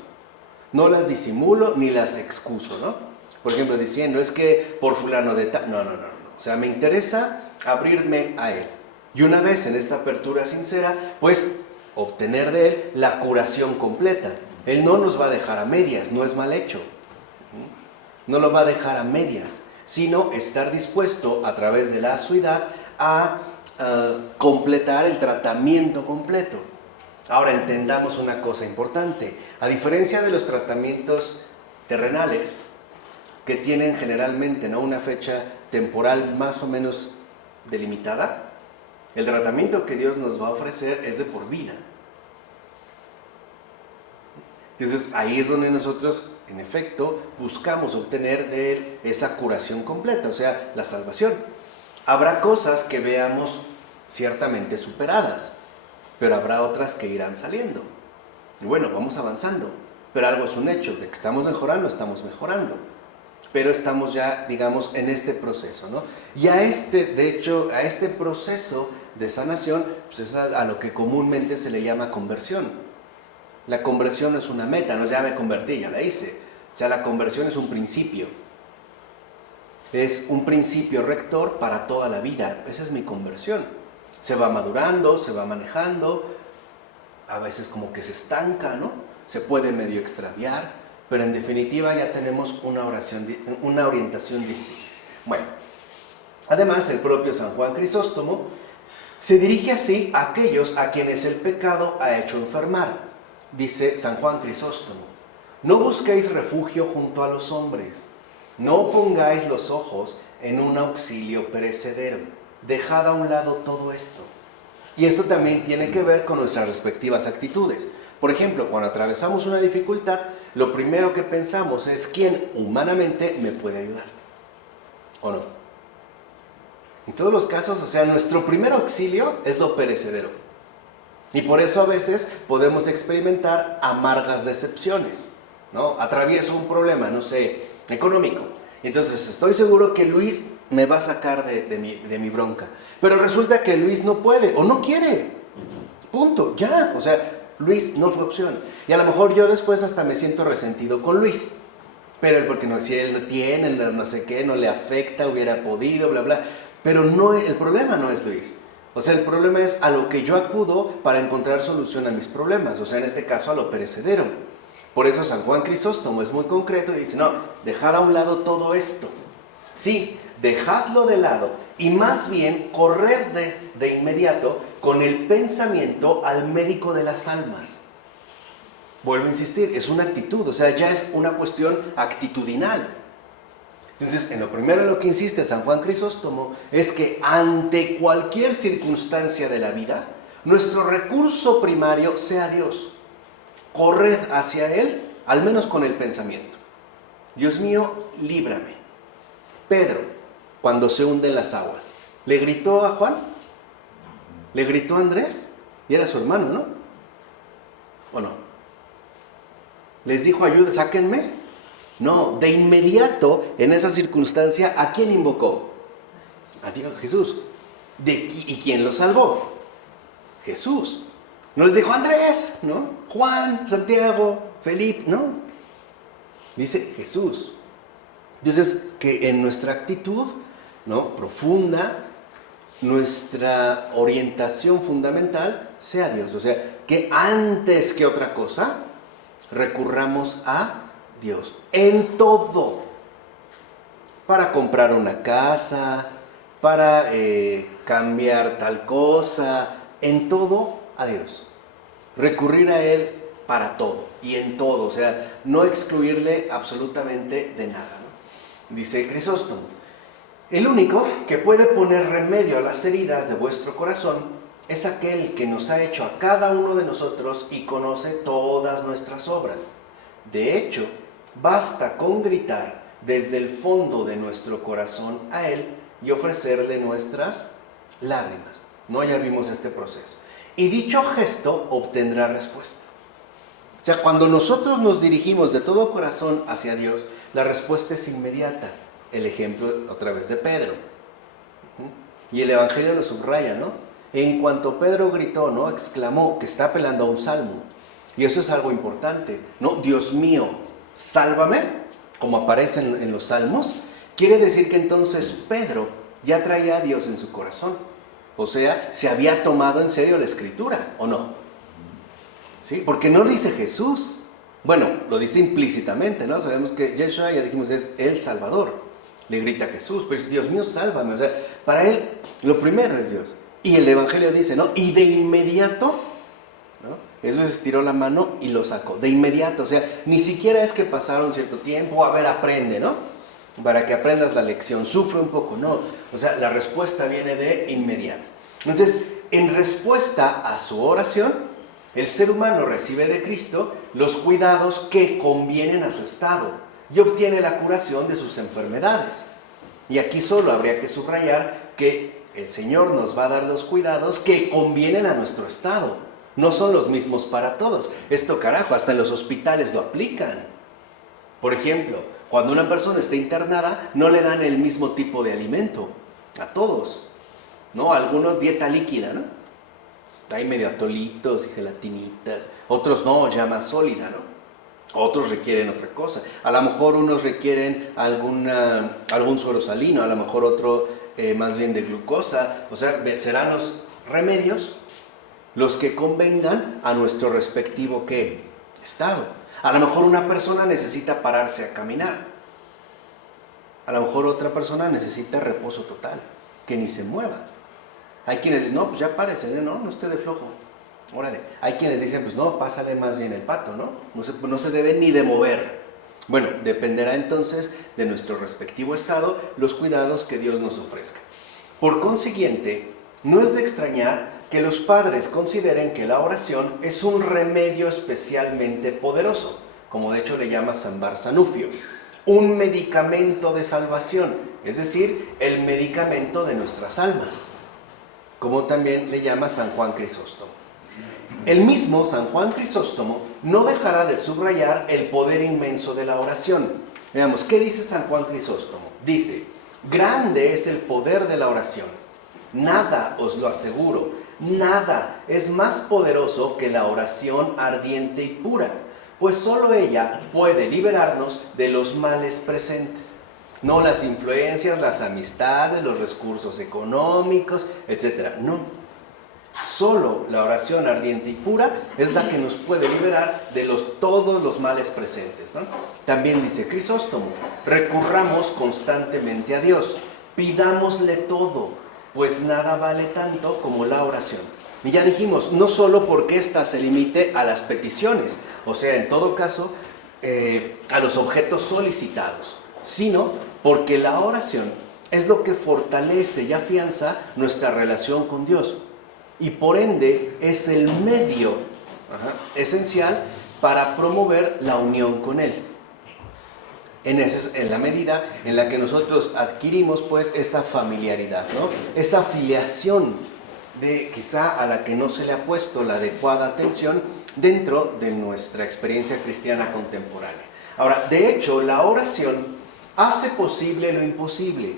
No las disimulo ni las excuso, ¿no? Por ejemplo, diciendo, es que por fulano de tal. No. O sea, me interesa abrirme a Él. Y una vez en esta apertura sincera, pues obtener de Él la curación completa. Él no nos va a dejar a medias, no es mal hecho. No lo va a dejar a medias, sino estar dispuesto a través de la asiduidad a completar el tratamiento completo. Ahora entendamos una cosa importante. A diferencia de los tratamientos terrenales, que tienen generalmente, ¿no?, una fecha temporal más o menos delimitada, el tratamiento que Dios nos va a ofrecer es de por vida. Entonces ahí es donde nosotros, en efecto, buscamos obtener de Él esa curación completa, o sea, la salvación. Habrá cosas que veamos ciertamente superadas, pero habrá otras que irán saliendo. Y bueno, vamos avanzando, pero algo es un hecho, de que estamos mejorando. Pero estamos ya, digamos, en este proceso, ¿no? Y de hecho, a este proceso de sanación, pues es a lo que comúnmente se le llama conversión. La conversión no es una meta, no es ya me convertí, ya la hice. O sea, la conversión es un principio. Es un principio rector para toda la vida. Esa es mi conversión. Se va madurando, se va manejando, a veces como que se estanca, ¿no? Se puede medio extraviar, pero en definitiva ya tenemos una orientación distinta. Bueno, además el propio San Juan Crisóstomo se dirige así a aquellos a quienes el pecado ha hecho enfermar. Dice San Juan Crisóstomo: no busquéis refugio junto a los hombres, no pongáis los ojos en un auxilio perecedero, dejad a un lado todo esto. Y esto también tiene que ver con nuestras respectivas actitudes. Por ejemplo, cuando atravesamos una dificultad, lo primero que pensamos es quién humanamente me puede ayudar, ¿o no? En todos los casos, o sea, nuestro primer auxilio es lo perecedero. Y por eso a veces podemos experimentar amargas decepciones, ¿no? Atravieso un problema, no sé, económico. Entonces estoy seguro que Luis me va a sacar de mi bronca. Pero resulta que Luis no puede o no quiere. Punto, ya. O sea, Luis no fue opción. Y a lo mejor yo después hasta me siento resentido con Luis. Pero porque no, si él tiene, no sé qué, no le afecta, hubiera podido, bla, bla. Pero no, el problema no es Luis. O sea, el problema es a lo que yo acudo para encontrar solución a mis problemas. O sea, en este caso a lo perecedero. Por eso San Juan Crisóstomo es muy concreto y dice, no, dejar a un lado todo esto. Sí, dejadlo de lado y más bien corred de inmediato con el pensamiento al médico de las almas. Vuelvo a insistir, es una actitud, o sea, ya es una cuestión actitudinal. Entonces, en lo primero en lo que insiste San Juan Crisóstomo es que ante cualquier circunstancia de la vida, nuestro recurso primario sea Dios. Corred hacia Él, al menos con el pensamiento. Dios mío, líbrame. Pedro, cuando se hunden las aguas, ¿le gritó a Juan? ¿Le gritó a Andrés? Y era su hermano, ¿no? ¿O no? ¿Les dijo ayuda, sáquenme? No, de inmediato, en esa circunstancia, ¿a quién invocó? A Dios, Jesús. ¿Y quién lo salvó? Jesús. No les dijo Andrés, ¿no? Juan, Santiago, Felipe, no. Dice Jesús. Entonces, que en nuestra actitud, ¿no?, profunda, nuestra orientación fundamental sea Dios. O sea, que antes que otra cosa, recurramos a Dios en todo, para comprar una casa, para cambiar tal cosa, en todo a Dios, recurrir a Él para todo y en todo, o sea, no excluirle absolutamente de nada, ¿no? Dice Crisóstomo, el único que puede poner remedio a las heridas de vuestro corazón es aquel que nos ha hecho a cada uno de nosotros y conoce todas nuestras obras. De hecho, basta con gritar desde el fondo de nuestro corazón a Él y ofrecerle nuestras lágrimas. No, ya vimos este proceso. Y dicho gesto obtendrá respuesta. O sea, cuando nosotros nos dirigimos de todo corazón hacia Dios, la respuesta es inmediata. El ejemplo otra vez de Pedro. Y el Evangelio lo subraya, ¿no? En cuanto Pedro gritó, ¿no?, exclamó, que está apelando a un salmo. Y esto es algo importante, ¿no? Dios mío, sálvame, como aparece en los salmos, quiere decir que entonces Pedro ya traía a Dios en su corazón. O sea, se había tomado en serio la escritura, ¿o no? ¿Sí? Porque no lo dice Jesús. Bueno, lo dice implícitamente, ¿no? Sabemos que Yeshua, ya dijimos, es el Salvador. Le grita a Jesús, pero dice, Dios mío, sálvame. O sea, para él, lo primero es Dios. Y el Evangelio dice, ¿no? Y de inmediato, ¿no?, Jesús estiró la mano y lo sacó. De inmediato, o sea, ni siquiera es que pasaron cierto tiempo, a ver, aprende, ¿no? Para que aprendas la lección, sufre un poco, no. O sea, la respuesta viene de inmediato. Entonces, en respuesta a su oración, el ser humano recibe de Cristo los cuidados que convienen a su estado y obtiene la curación de sus enfermedades. Y aquí solo habría que subrayar que el Señor nos va a dar los cuidados que convienen a nuestro estado. No son los mismos para todos. Esto, carajo, hasta en los hospitales lo aplican. Por ejemplo, cuando una persona está internada, no le dan el mismo tipo de alimento a todos, ¿no? Algunos dieta líquida, ¿no? Hay medio atolitos y gelatinitas. Otros no, ya más sólida, ¿no? Otros requieren otra cosa. A lo mejor unos requieren algún suero salino, a lo mejor otro más bien de glucosa. O sea, serán los remedios los que convengan a nuestro respectivo, ¿qué?, estado. A lo mejor una persona necesita pararse a caminar. A lo mejor otra persona necesita reposo total, que ni se mueva. Hay quienes dicen, no, pues ya párese, no esté de flojo. Órale. Hay quienes dicen, pues no, pásale más bien el pato, ¿no? No se debe ni de mover. Bueno, dependerá entonces de nuestro respectivo estado los cuidados que Dios nos ofrezca. Por consiguiente, no es de extrañar que los padres consideren que la oración es un remedio especialmente poderoso, como de hecho le llama San Barzanufio, un medicamento de salvación, es decir, el medicamento de nuestras almas, como también le llama San Juan Crisóstomo. El mismo San Juan Crisóstomo no dejará de subrayar el poder inmenso de la oración. Veamos, ¿qué dice San Juan Crisóstomo? Dice, grande es el poder de la oración. Nada, os lo aseguro, nada es más poderoso que la oración ardiente y pura, pues solo ella puede liberarnos de los males presentes. No las influencias, las amistades, los recursos económicos, etc. No. Solo la oración ardiente y pura es la que nos puede liberar de todos los males presentes, ¿no? También dice Crisóstomo, recurramos constantemente a Dios, pidámosle todo, pues nada vale tanto como la oración. Y ya dijimos, no solo porque ésta se limite a las peticiones, o sea, en todo caso, a los objetos solicitados, sino porque la oración es lo que fortalece y afianza nuestra relación con Dios. Y por ende es el medio esencial para promover la unión con Él. En la medida en la que nosotros adquirimos pues esa familiaridad, ¿no? Esa filiación quizá a la que no se le ha puesto la adecuada atención dentro de nuestra experiencia cristiana contemporánea. Ahora, de hecho, la oración hace posible lo imposible,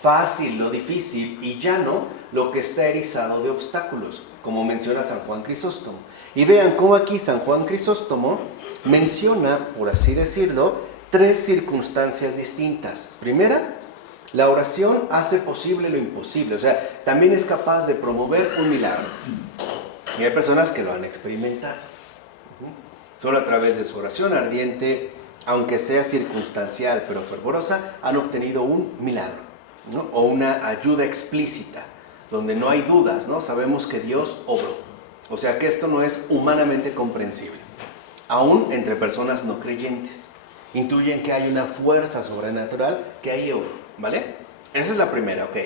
fácil lo difícil y llano lo que está erizado de obstáculos, como menciona San Juan Crisóstomo. Y vean cómo aquí San Juan Crisóstomo menciona, por así decirlo, 3 circunstancias distintas. Primera, la oración hace posible lo imposible, o sea, también es capaz de promover un milagro. Y hay personas que lo han experimentado. Solo a través de su oración ardiente, aunque sea circunstancial pero fervorosa, han obtenido un milagro, ¿no? O una ayuda explícita, donde no hay dudas, ¿no? Sabemos que Dios obró. O sea que esto no es humanamente comprensible. Aún entre personas no creyentes, intuyen que hay una fuerza sobrenatural que ahí obró. ¿Vale? Esa es la primera, ok.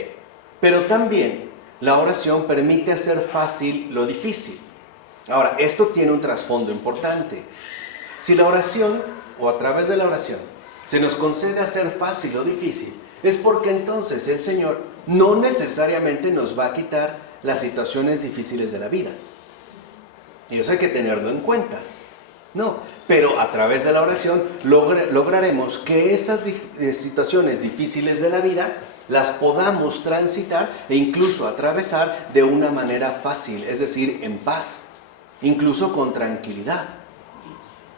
Pero también la oración permite hacer fácil lo difícil. Ahora, esto tiene un trasfondo importante. Si la oración, o a través de la oración, se nos concede hacer fácil lo difícil, es porque entonces el Señor no necesariamente nos va a quitar las situaciones difíciles de la vida. Y eso hay que tenerlo en cuenta. No, pero a través de la oración lograremos que esas situaciones difíciles de la vida las podamos transitar e incluso atravesar de una manera fácil, es decir, en paz, incluso con tranquilidad.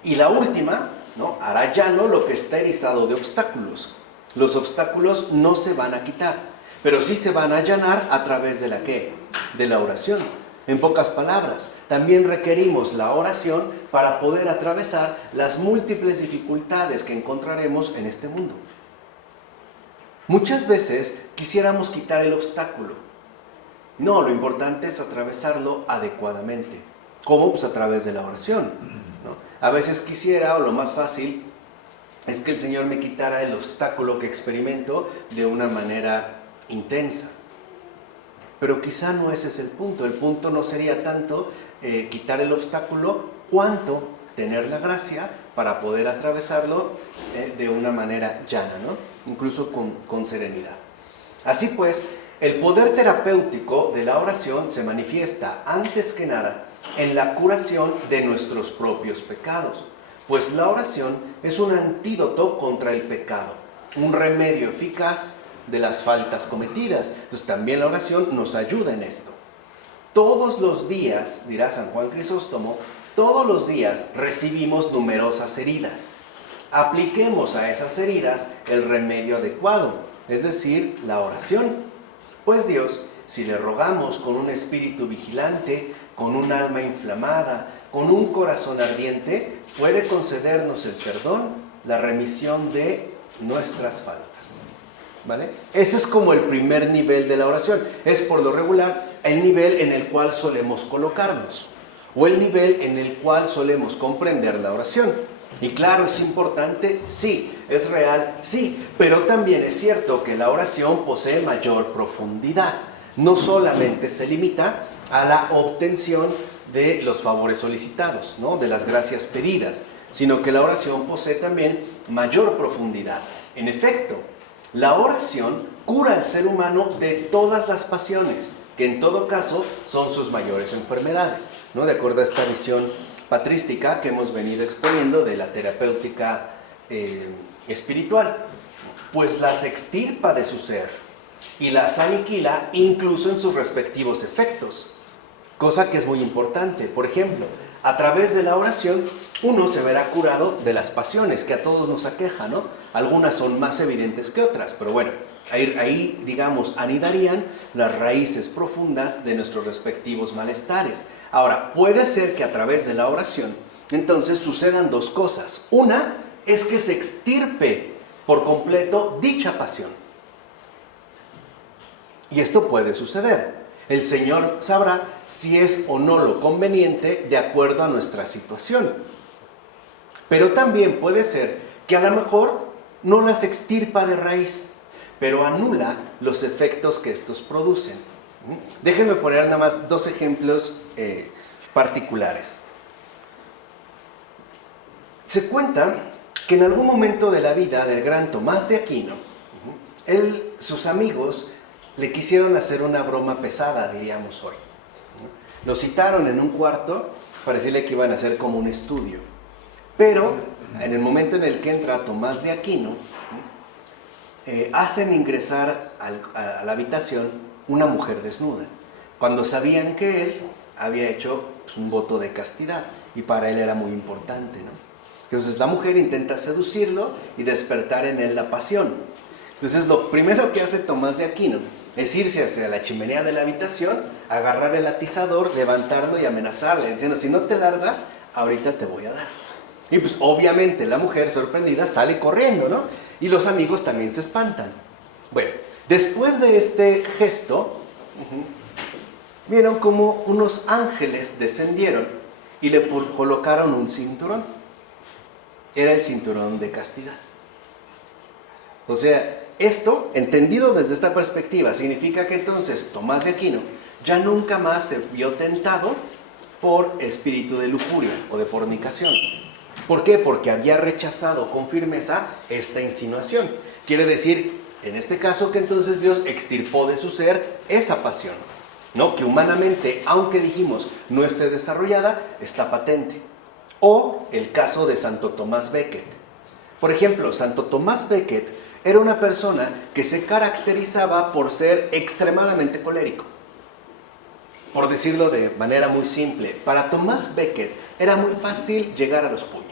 Y la última, ¿no?, hará llano lo que está erizado de obstáculos. Los obstáculos no se van a quitar, pero sí se van a allanar a través de la ¿qué? De la oración. En pocas palabras, también requerimos la oración para poder atravesar las múltiples dificultades que encontraremos en este mundo. Muchas veces quisiéramos quitar el obstáculo. No, lo importante es atravesarlo adecuadamente. ¿Cómo? Pues a través de la oración, ¿no? A veces quisiera, o lo más fácil, es que el Señor me quitara el obstáculo que experimento de una manera intensa. Pero quizá no ese es el punto. El punto no sería tanto quitar el obstáculo, cuanto tener la gracia para poder atravesarlo de una manera llana, ¿no? Incluso con serenidad. Así pues, el poder terapéutico de la oración se manifiesta antes que nada en la curación de nuestros propios pecados, pues la oración es un antídoto contra el pecado, un remedio eficaz de las faltas cometidas. Entonces también la oración nos ayuda en esto. Todos los días, dirá San Juan Crisóstomo, todos los días recibimos numerosas heridas. Apliquemos a esas heridas el remedio adecuado, es decir, la oración. Pues Dios, si le rogamos con un espíritu vigilante, con un alma inflamada, con un corazón ardiente, puede concedernos el perdón, la remisión de nuestras faltas. ¿Vale? Ese es como el primer nivel de la oración. Es por lo regular el nivel en el cual solemos colocarnos, o el nivel en el cual solemos comprender la oración. Y claro, es importante, sí, es real, sí, pero también es cierto que la oración posee mayor profundidad. No solamente se limita a la obtención de los favores solicitados, ¿no?, de las gracias pedidas, sino que la oración posee también mayor profundidad. En efecto, la oración cura al ser humano de todas las pasiones, que en todo caso son sus mayores enfermedades, ¿no?, de acuerdo a esta visión patrística que hemos venido exponiendo de la terapéutica espiritual. Pues las extirpa de su ser y las aniquila incluso en sus respectivos efectos, cosa que es muy importante. Por ejemplo, a través de la oración uno se verá curado de las pasiones que a todos nos aquejan, ¿no? Algunas son más evidentes que otras, pero bueno, Ahí, digamos, anidarían las raíces profundas de nuestros respectivos malestares. Ahora, puede ser que a través de la oración, entonces sucedan dos cosas. Una es que se extirpe por completo dicha pasión. Y esto puede suceder. El Señor sabrá si es o no lo conveniente de acuerdo a nuestra situación. Pero también puede ser que a lo mejor no las extirpa de raíz, pero anula los efectos que estos producen. Déjenme poner nada más dos ejemplos particulares. Se cuenta que en algún momento de la vida del gran Tomás de Aquino, sus amigos le quisieron hacer una broma pesada, diríamos hoy. Lo citaron en un cuarto para decirle que iban a hacer como un estudio. Pero en el momento en el que entra Tomás de Aquino, hacen ingresar a la habitación una mujer desnuda, cuando sabían que él había hecho un voto de castidad y para él era muy importante, ¿no? Entonces la mujer intenta seducirlo y despertar en él la pasión. Entonces lo primero que hace Tomás de Aquino es irse hacia la chimenea de la habitación, agarrar el atizador, levantarlo y amenazarle, diciendo, si no te largas, ahorita te voy a dar. Y pues obviamente la mujer sorprendida sale corriendo, ¿no? Y los amigos también se espantan. Bueno, después de este gesto, vieron como unos ángeles descendieron y le colocaron un cinturón. Era el cinturón de castidad. O sea, esto, entendido desde esta perspectiva, significa que entonces Tomás de Aquino ya nunca más se vio tentado por espíritu de lujuria o de fornicación. ¿Por qué? Porque había rechazado con firmeza esta insinuación. Quiere decir, en este caso, que entonces Dios extirpó de su ser esa pasión, ¿no? Que humanamente, aunque dijimos no esté desarrollada, está patente. O el caso de Santo Tomás Becket. Por ejemplo, Santo Tomás Becket era una persona que se caracterizaba por ser extremadamente colérico. Por decirlo de manera muy simple, para Tomás Becket era muy fácil llegar a los puños.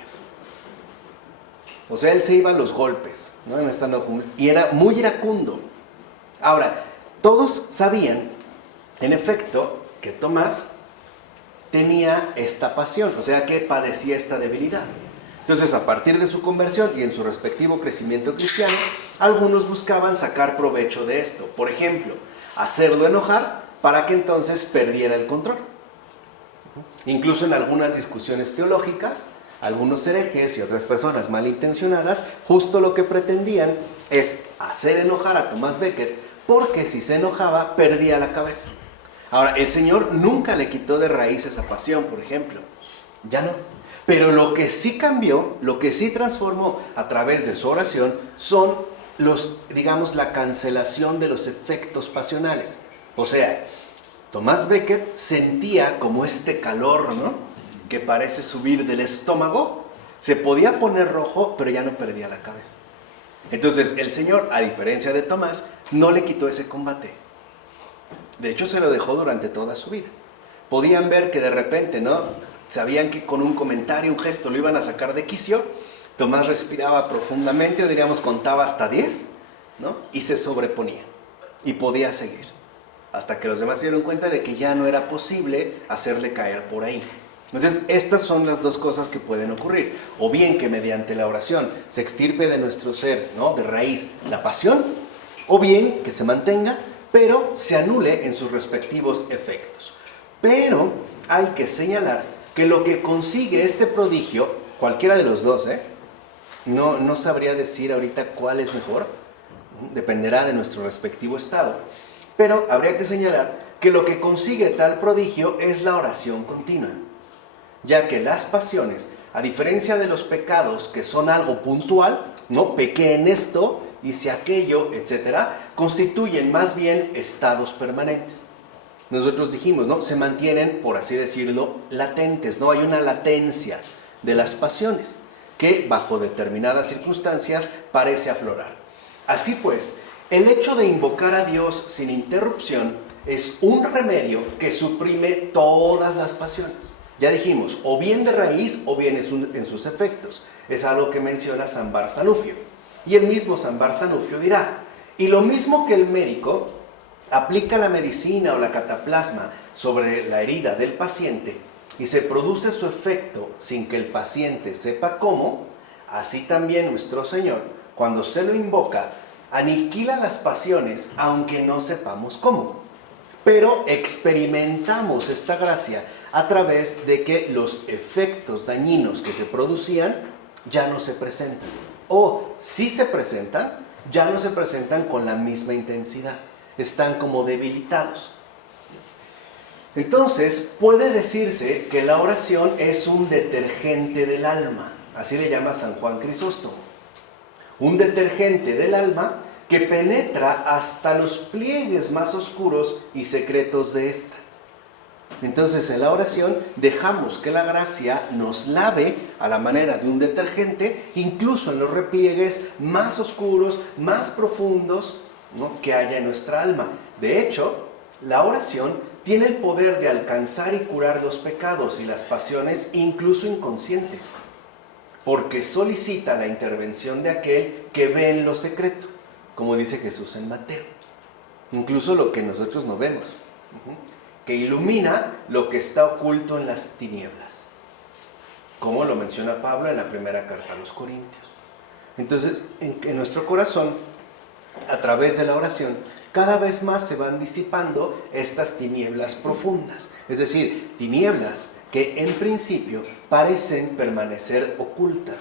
O sea, él se iba a los golpes, ¿no? Y era muy iracundo. Ahora, todos sabían, en efecto, que Tomás tenía esta pasión, o sea, que padecía esta debilidad. Entonces, a partir de su conversión y en su respectivo crecimiento cristiano, algunos buscaban sacar provecho de esto. Por ejemplo, hacerlo enojar para que entonces perdiera el control. Incluso en algunas discusiones teológicas, algunos herejes y otras personas malintencionadas, justo lo que pretendían es hacer enojar a Tomás Becket, porque si se enojaba, perdía la cabeza. Ahora, el Señor nunca le quitó de raíz esa pasión, por ejemplo. Ya no. Pero lo que sí cambió, lo que sí transformó a través de su oración, son la cancelación de los efectos pasionales. O sea, Tomás Becket sentía como este calor, ¿no?, que parece subir del estómago, se podía poner rojo, pero ya no perdía la cabeza. Entonces, el Señor, a diferencia de Tomás, no le quitó ese combate. De hecho, se lo dejó durante toda su vida. Podían ver que de repente, ¿no?, sabían que con un comentario, un gesto, lo iban a sacar de quicio. Tomás respiraba profundamente, o diríamos, contaba hasta 10, ¿no?, y se sobreponía. Y podía seguir. Hasta que los demás se dieron cuenta de que ya no era posible hacerle caer por ahí. Entonces, estas son las dos cosas que pueden ocurrir. O bien que mediante la oración se extirpe de nuestro ser, ¿no?, de raíz, la pasión, o bien que se mantenga, pero se anule en sus respectivos efectos. Pero hay que señalar que lo que consigue este prodigio, cualquiera de los dos, no sabría decir ahorita cuál es mejor, dependerá de nuestro respectivo estado, pero habría que señalar que lo que consigue tal prodigio es la oración continua, ya que las pasiones, a diferencia de los pecados, que son algo puntual, no pequé en esto, hice aquello, etcétera, constituyen más bien estados permanentes. Nosotros dijimos, ¿no?, se mantienen, por así decirlo, latentes, ¿no? Hay una latencia de las pasiones que bajo determinadas circunstancias parece aflorar. Así pues, el hecho de invocar a Dios sin interrupción es un remedio que suprime todas las pasiones. Ya dijimos, o bien de raíz o bien en sus efectos. Es algo que menciona San Barsanufio. Y el mismo San Barsanufio dirá, Y lo mismo que el médico aplica la medicina o la cataplasma sobre la herida del paciente y se produce su efecto sin que el paciente sepa cómo, así también nuestro Señor, cuando se lo invoca, aniquila las pasiones aunque no sepamos cómo. Pero experimentamos esta gracia a través de que los efectos dañinos que se producían ya no se presentan. O si se presentan, ya no se presentan con la misma intensidad. Están como debilitados. Entonces, puede decirse que la oración es un detergente del alma. Así le llama San Juan Crisóstomo. Un detergente del alma que penetra hasta los pliegues más oscuros y secretos de esta. Entonces, en la oración dejamos que la gracia nos lave a la manera de un detergente, incluso en los repliegues más oscuros, más profundos, ¿no?, que haya en nuestra alma. De hecho, la oración tiene el poder de alcanzar y curar los pecados y las pasiones, incluso inconscientes, porque solicita la intervención de aquel que ve en lo secreto, como dice Jesús en Mateo. Incluso lo que nosotros no vemos, que ilumina lo que está oculto en las tinieblas, como lo menciona Pablo en la primera carta a los Corintios. Entonces, en nuestro corazón, a través de la oración, cada vez más se van disipando estas tinieblas profundas, es decir, tinieblas que en principio parecen permanecer ocultas,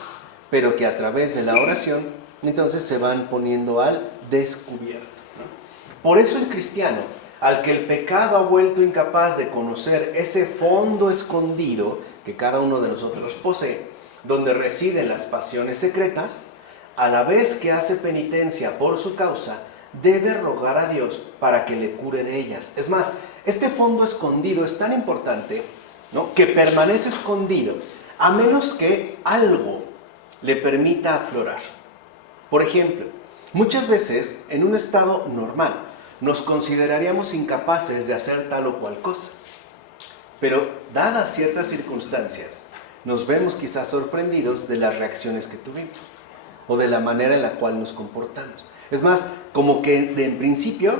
pero que a través de la oración entonces se van poniendo al descubierto, ¿no? Por eso el cristiano, al que el pecado ha vuelto incapaz de conocer ese fondo escondido que cada uno de nosotros posee, donde residen las pasiones secretas, a la vez que hace penitencia por su causa, debe rogar a Dios para que le cure de ellas. Es más, este fondo escondido es tan importante, ¿no?, que permanece escondido a menos que algo le permita aflorar. Por ejemplo, muchas veces en un estado normal nos consideraríamos incapaces de hacer tal o cual cosa, pero dadas ciertas circunstancias nos vemos quizás sorprendidos de las reacciones que tuvimos o de la manera en la cual nos comportamos. Es más, como que en principio,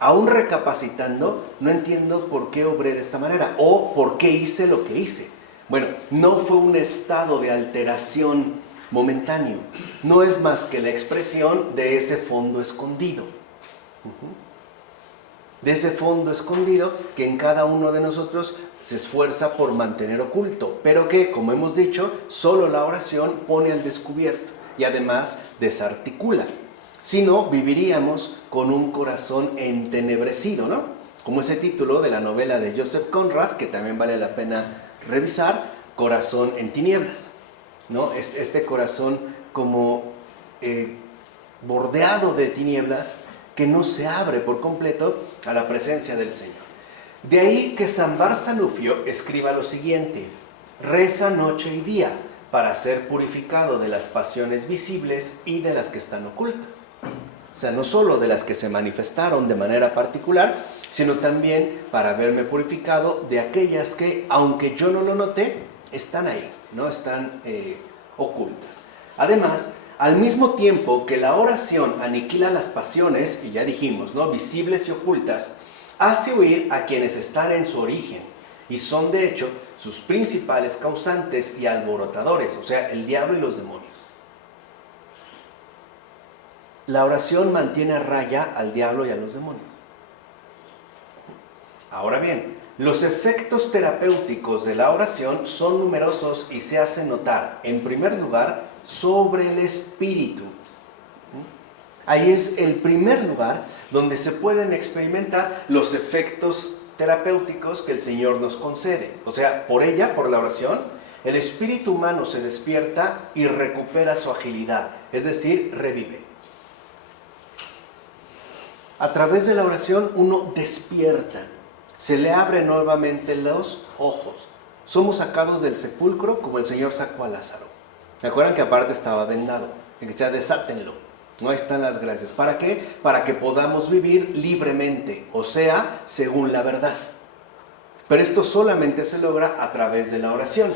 aún recapacitando, no entiendo por qué obré de esta manera o por qué hice lo que hice. Bueno, no fue un estado de alteración momentáneo, no es más que la expresión de ese fondo escondido. De ese fondo escondido que en cada uno de nosotros se esfuerza por mantener oculto, pero que, como hemos dicho, solo la oración pone al descubierto y además desarticula. Si no, viviríamos con un corazón entenebrecido, ¿no? Como ese título de la novela de Joseph Conrad, que también vale la pena revisar, Corazón en tinieblas, ¿no? Este corazón como bordeado de tinieblas que no se abre por completo a la presencia del Señor. De ahí que San Barsanufio escriba lo siguiente: reza noche y día para ser purificado de las pasiones visibles y de las que están ocultas. O sea, no solo de las que se manifestaron de manera particular, sino también para verme purificado de aquellas que, aunque yo no lo noté, están ahí, ¿no? Están ocultas. Además, al mismo tiempo que la oración aniquila las pasiones, y ya dijimos, ¿no?, visibles y ocultas, hace huir a quienes están en su origen y son de hecho sus principales causantes y alborotadores, o sea, el diablo y los demonios. La oración mantiene a raya al diablo y a los demonios. Ahora bien, los efectos terapéuticos de la oración son numerosos y se hacen notar, en primer lugar, sobre el espíritu. Ahí es el primer lugar donde se pueden experimentar los efectos terapéuticos que el Señor nos concede. O sea, por ella, por la oración, el espíritu humano se despierta y recupera su agilidad, es decir, revive. A través de la oración uno despierta, se le abren nuevamente los ojos. Somos sacados del sepulcro como el Señor sacó a Lázaro. ¿Se acuerdan que aparte estaba vendado? Que decía, desátenlo. No están las gracias. ¿Para qué? Para que podamos vivir libremente, o sea, según la verdad. Pero esto solamente se logra a través de la oración.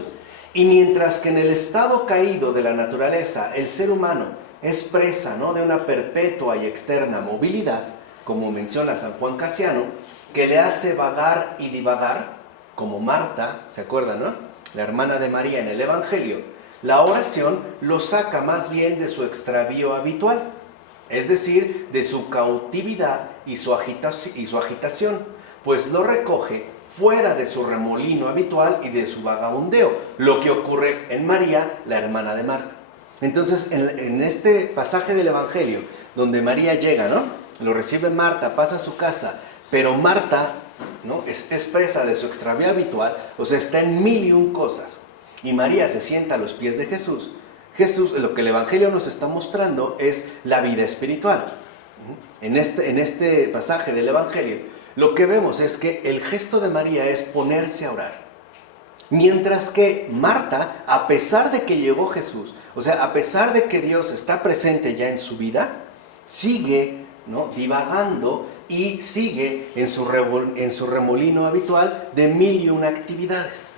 Y mientras que en el estado caído de la naturaleza el ser humano es presa, ¿no?, de una perpetua y externa movilidad, como menciona San Juan Casiano, que le hace vagar y divagar, como Marta, ¿se acuerdan, no?, la hermana de María en el Evangelio. La oración lo saca más bien de su extravío habitual, es decir, de su cautividad y su agitación, pues lo recoge fuera de su remolino habitual y de su vagabundeo, lo que ocurre en María, la hermana de Marta. Entonces, en este pasaje del Evangelio, donde María llega, ¿no?, lo recibe Marta, pasa a su casa, pero Marta, ¿no?, es presa de su extravío habitual, o sea, está en mil y un cosas, y María se sienta a los pies de Jesús. Jesús, lo que el Evangelio nos está mostrando es la vida espiritual. En este pasaje del Evangelio, lo que vemos es que el gesto de María es ponerse a orar. Mientras que Marta, a pesar de que llegó Jesús, o sea, a pesar de que Dios está presente ya en su vida, sigue, ¿no?, divagando y sigue en su remolino habitual de mil y una actividades.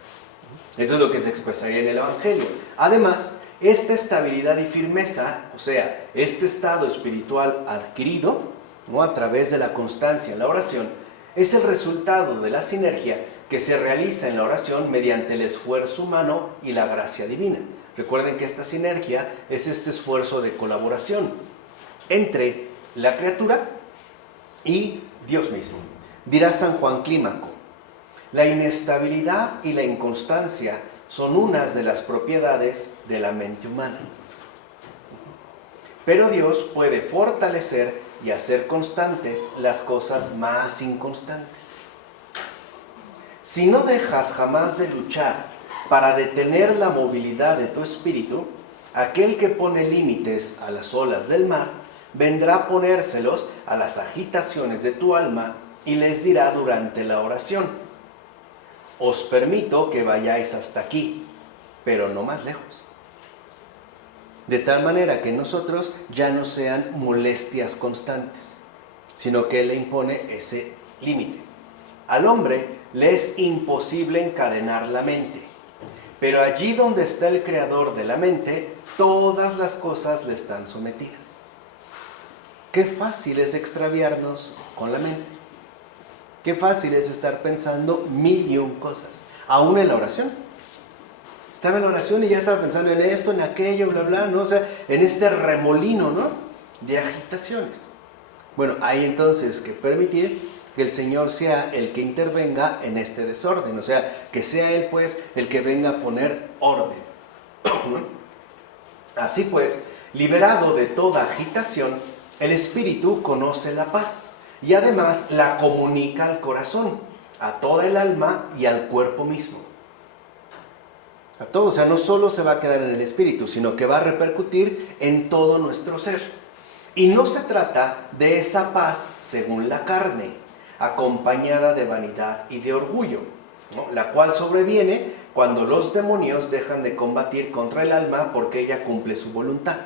Eso es lo que se expresaría en el Evangelio. Además, esta estabilidad y firmeza, o sea, este estado espiritual adquirido, ¿no?, a través de la constancia en la oración, es el resultado de la sinergia que se realiza en la oración mediante el esfuerzo humano y la gracia divina. Recuerden que esta sinergia es este esfuerzo de colaboración entre la criatura y Dios mismo. Dirá San Juan Clímaco: la inestabilidad y la inconstancia son unas de las propiedades de la mente humana. Pero Dios puede fortalecer y hacer constantes las cosas más inconstantes. Si no dejas jamás de luchar para detener la movilidad de tu espíritu, aquel que pone límites a las olas del mar vendrá a ponérselos a las agitaciones de tu alma y les dirá durante la oración: os permito que vayáis hasta aquí, pero no más lejos. De tal manera que nosotros ya no sean molestias constantes, sino que Él le impone ese límite. Al hombre le es imposible encadenar la mente, pero allí donde está el creador de la mente, todas las cosas le están sometidas. Qué fácil es extraviarnos con la mente. Qué fácil es estar pensando mil y un cosas, aún en la oración. Estaba en la oración y ya estaba pensando en esto, en aquello, bla, bla, ¿no? O sea, en este remolino, ¿no?, de agitaciones. Bueno, hay entonces que permitir que el Señor sea el que intervenga en este desorden, o sea, que sea Él, pues, el que venga a poner orden. Así pues, liberado de toda agitación, el espíritu conoce la paz y además la comunica al corazón, a toda el alma y al cuerpo mismo. A todo, o sea, no solo se va a quedar en el espíritu, sino que va a repercutir en todo nuestro ser. Y no se trata de esa paz según la carne, acompañada de vanidad y de orgullo, ¿no?, la cual sobreviene cuando los demonios dejan de combatir contra el alma porque ella cumple su voluntad.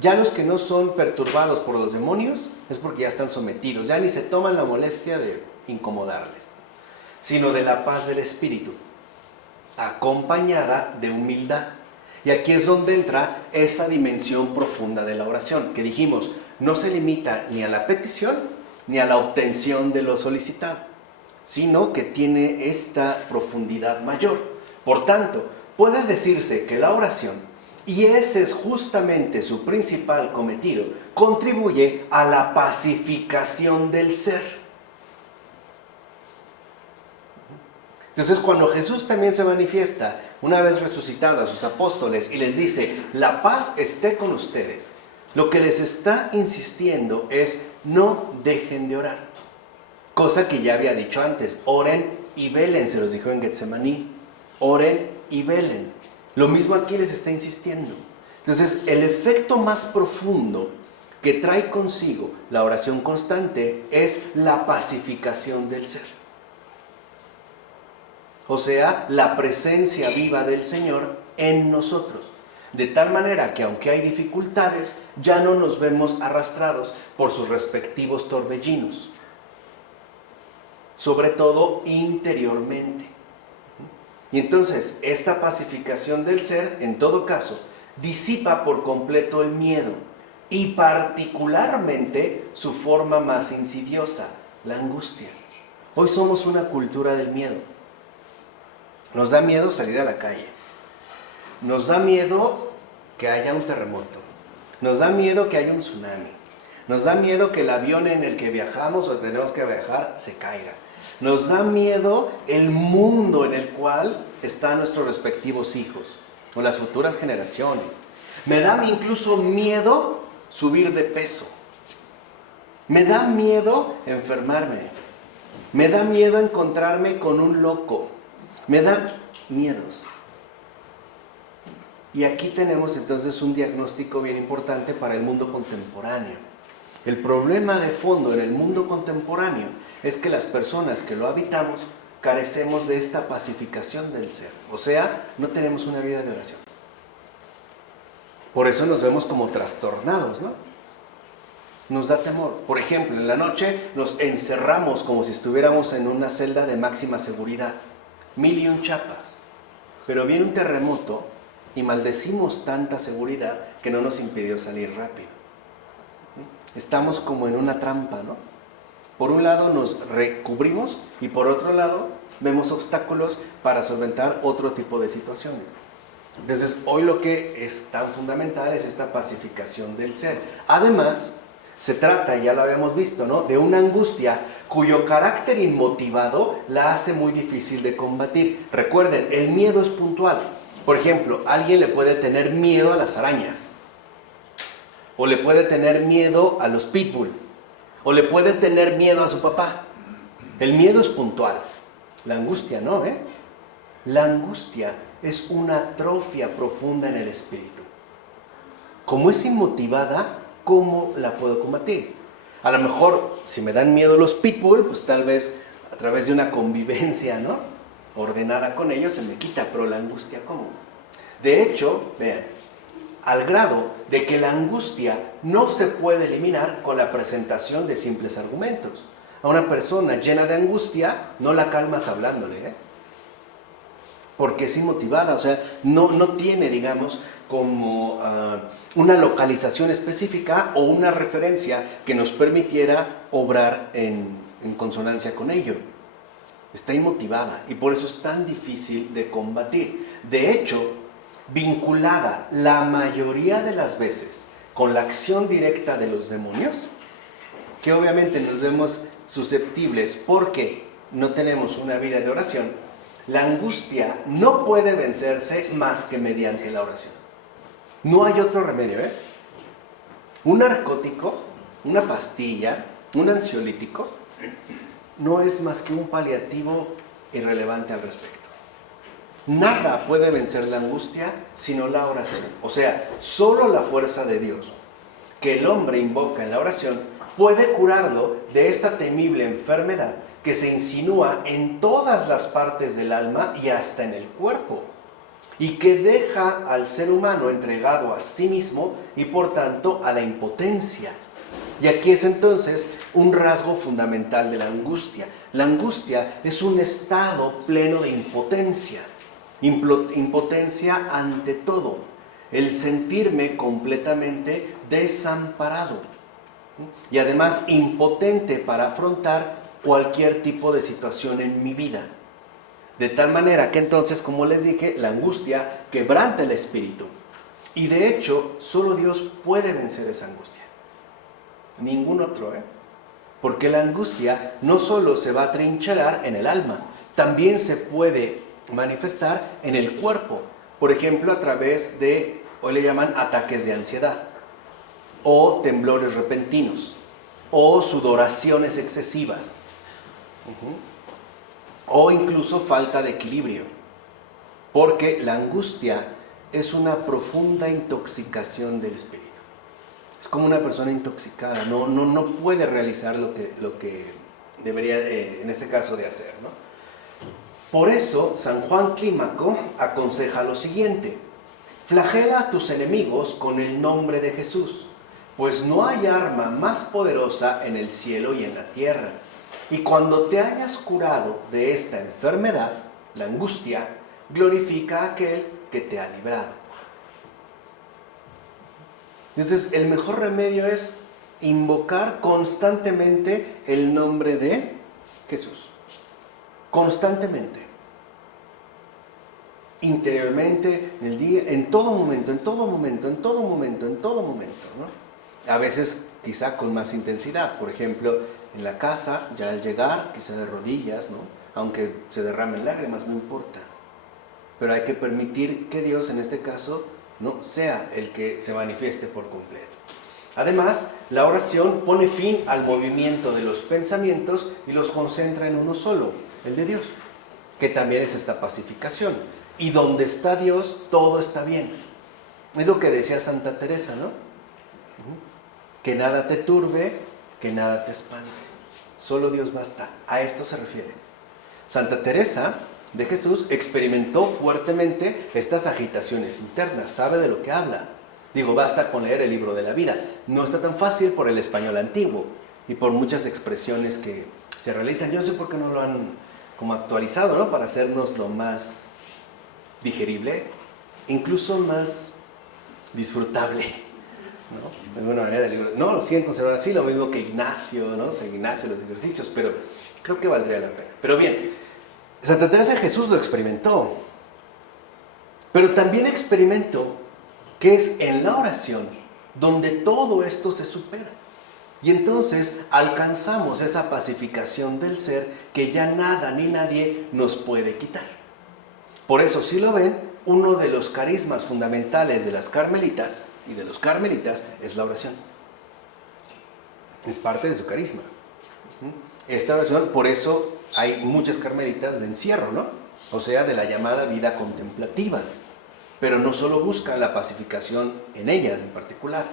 Ya los que no son perturbados por los demonios es porque ya están sometidos, ya ni se toman la molestia de incomodarles, sino de la paz del espíritu, acompañada de humildad. Y aquí es donde entra esa dimensión profunda de la oración, que dijimos, no se limita ni a la petición ni a la obtención de lo solicitado, sino que tiene esta profundidad mayor. Por tanto, puede decirse que la oración, y ese es justamente su principal cometido, contribuye a la pacificación del ser. Entonces, cuando Jesús también se manifiesta, una vez resucitado, a sus apóstoles y les dice, la paz esté con ustedes, lo que les está insistiendo es, no dejen de orar. Cosa que ya había dicho antes, oren y velen, se los dijo en Getsemaní, oren y velen. Lo mismo aquí les está insistiendo. Entonces, el efecto más profundo que trae consigo la oración constante es la pacificación del ser. O sea, la presencia viva del Señor en nosotros. De tal manera que aunque hay dificultades, ya no nos vemos arrastrados por sus respectivos torbellinos. Sobre todo interiormente. Y entonces, esta pacificación del ser, en todo caso, disipa por completo el miedo y particularmente su forma más insidiosa, la angustia. Hoy somos una cultura del miedo. Nos da miedo salir a la calle. Nos da miedo que haya un terremoto. Nos da miedo que haya un tsunami. Nos da miedo que el avión en el que viajamos o tenemos que viajar se caiga. Nos da miedo el mundo en el cual están nuestros respectivos hijos o las futuras generaciones. Me da incluso miedo subir de peso. Me da miedo enfermarme. Me da miedo encontrarme con un loco. Me da miedos. Y aquí tenemos entonces un diagnóstico bien importante para el mundo contemporáneo. El problema de fondo en el mundo contemporáneo es que las personas que lo habitamos carecemos de esta pacificación del ser. O sea, no tenemos una vida de oración. Por eso nos vemos como trastornados, ¿no? Nos da temor. Por ejemplo, en la noche nos encerramos como si estuviéramos en una celda de máxima seguridad. 1001 chapas. Pero viene un terremoto y maldecimos tanta seguridad que no nos impidió salir rápido. Estamos como en una trampa, ¿no? Por un lado nos recubrimos y por otro lado vemos obstáculos para solventar otro tipo de situaciones. Entonces, hoy lo que es tan fundamental es esta pacificación del ser. Además, se trata, ya lo habíamos visto, ¿no?, de una angustia cuyo carácter inmotivado la hace muy difícil de combatir. Recuerden, el miedo es puntual. Por ejemplo, alguien le puede tener miedo a las arañas, o le puede tener miedo a los pitbull, o le puede tener miedo a su papá. El miedo es puntual. La angustia no, ¿eh? La angustia es una atrofia profunda en el espíritu. Como es inmotivada, ¿cómo la puedo combatir? A lo mejor, si me dan miedo los pitbull, pues tal vez a través de una convivencia, ¿no?, ordenada con ellos se me quita, pero la angustia, ¿cómo? De hecho, vean, al grado de que la angustia no se puede eliminar con la presentación de simples argumentos. A una persona llena de angustia no la calmas hablándole, ¿eh?, porque es inmotivada, o sea, no tiene, digamos, como una localización específica o una referencia que nos permitiera obrar en consonancia con ello. Está inmotivada y por eso es tan difícil de combatir. De hecho, vinculada la mayoría de las veces con la acción directa de los demonios, que obviamente nos vemos susceptibles porque no tenemos una vida de oración. La angustia no puede vencerse más que mediante la oración. No hay otro remedio, ¿eh? Un narcótico, una pastilla, un ansiolítico, no es más que un paliativo irrelevante al respecto. Nada puede vencer la angustia sino la oración. O sea, solo la fuerza de Dios que el hombre invoca en la oración puede curarlo de esta temible enfermedad que se insinúa en todas las partes del alma y hasta en el cuerpo, y que deja al ser humano entregado a sí mismo y por tanto a la impotencia. Y aquí es entonces un rasgo fundamental de la angustia. La angustia es un estado pleno de impotencia. Impotencia ante todo. El sentirme completamente desamparado. Y además impotente para afrontar cualquier tipo de situación en mi vida. De tal manera que entonces, como les dije, la angustia quebranta el espíritu. Y de hecho, solo Dios puede vencer esa angustia. Ningún otro, ¿eh? Porque la angustia no solo se va a trincherar en el alma, también se puede manifestar en el cuerpo. Por ejemplo, a través de, hoy le llaman ataques de ansiedad, o temblores repentinos, o sudoraciones excesivas, o incluso falta de equilibrio, porque la angustia es una profunda intoxicación del espíritu. Es como una persona intoxicada, no puede realizar lo que debería, en este caso, de hacer, ¿no? Por eso, San Juan Clímaco aconseja lo siguiente: flagela a tus enemigos con el nombre de Jesús, pues no hay arma más poderosa en el cielo y en la tierra. Y cuando te hayas curado de esta enfermedad, la angustia, glorifica a aquel que te ha librado. Entonces, el mejor remedio es invocar constantemente el nombre de Jesús. Constantemente. Interiormente, en el día, en todo momento, en todo momento, en todo momento, en todo momento, ¿no? A veces quizá con más intensidad, por ejemplo, en la casa, ya al llegar, quizá de rodillas, ¿no? Aunque se derramen lágrimas, no importa. Pero hay que permitir que Dios, en este caso, no sea el que se manifieste por completo. Además, la oración pone fin al movimiento de los pensamientos y los concentra en uno solo, el de Dios, que también es esta pacificación. Y donde está Dios, todo está bien. Es lo que decía Santa Teresa, ¿no? Que nada te turbe, que nada te espante. Solo Dios basta. A esto se refiere. Santa Teresa de Jesús experimentó fuertemente estas agitaciones internas, sabe de lo que habla. Digo, basta con leer el libro de la vida. No está tan fácil por el español antiguo y por muchas expresiones que se realizan. Yo no sé por qué no lo han como actualizado, ¿no? Para hacernos lo más digerible, incluso más disfrutable, ¿no? De alguna manera el libro, no, lo siguen conservando así, lo mismo que Ignacio, ¿no? San Ignacio, los ejercicios, pero creo que valdría la pena. Pero bien, Santa Teresa de Jesús lo experimentó, pero también experimentó que es en la oración donde todo esto se supera. Y entonces alcanzamos esa pacificación del ser que ya nada ni nadie nos puede quitar. Por eso, si lo ven, uno de los carismas fundamentales de las carmelitas y de los carmelitas es la oración. Es parte de su carisma. Esta oración, por eso hay muchas carmelitas de encierro, ¿no? O sea, de la llamada vida contemplativa. Pero no solo buscan la pacificación en ellas en particular,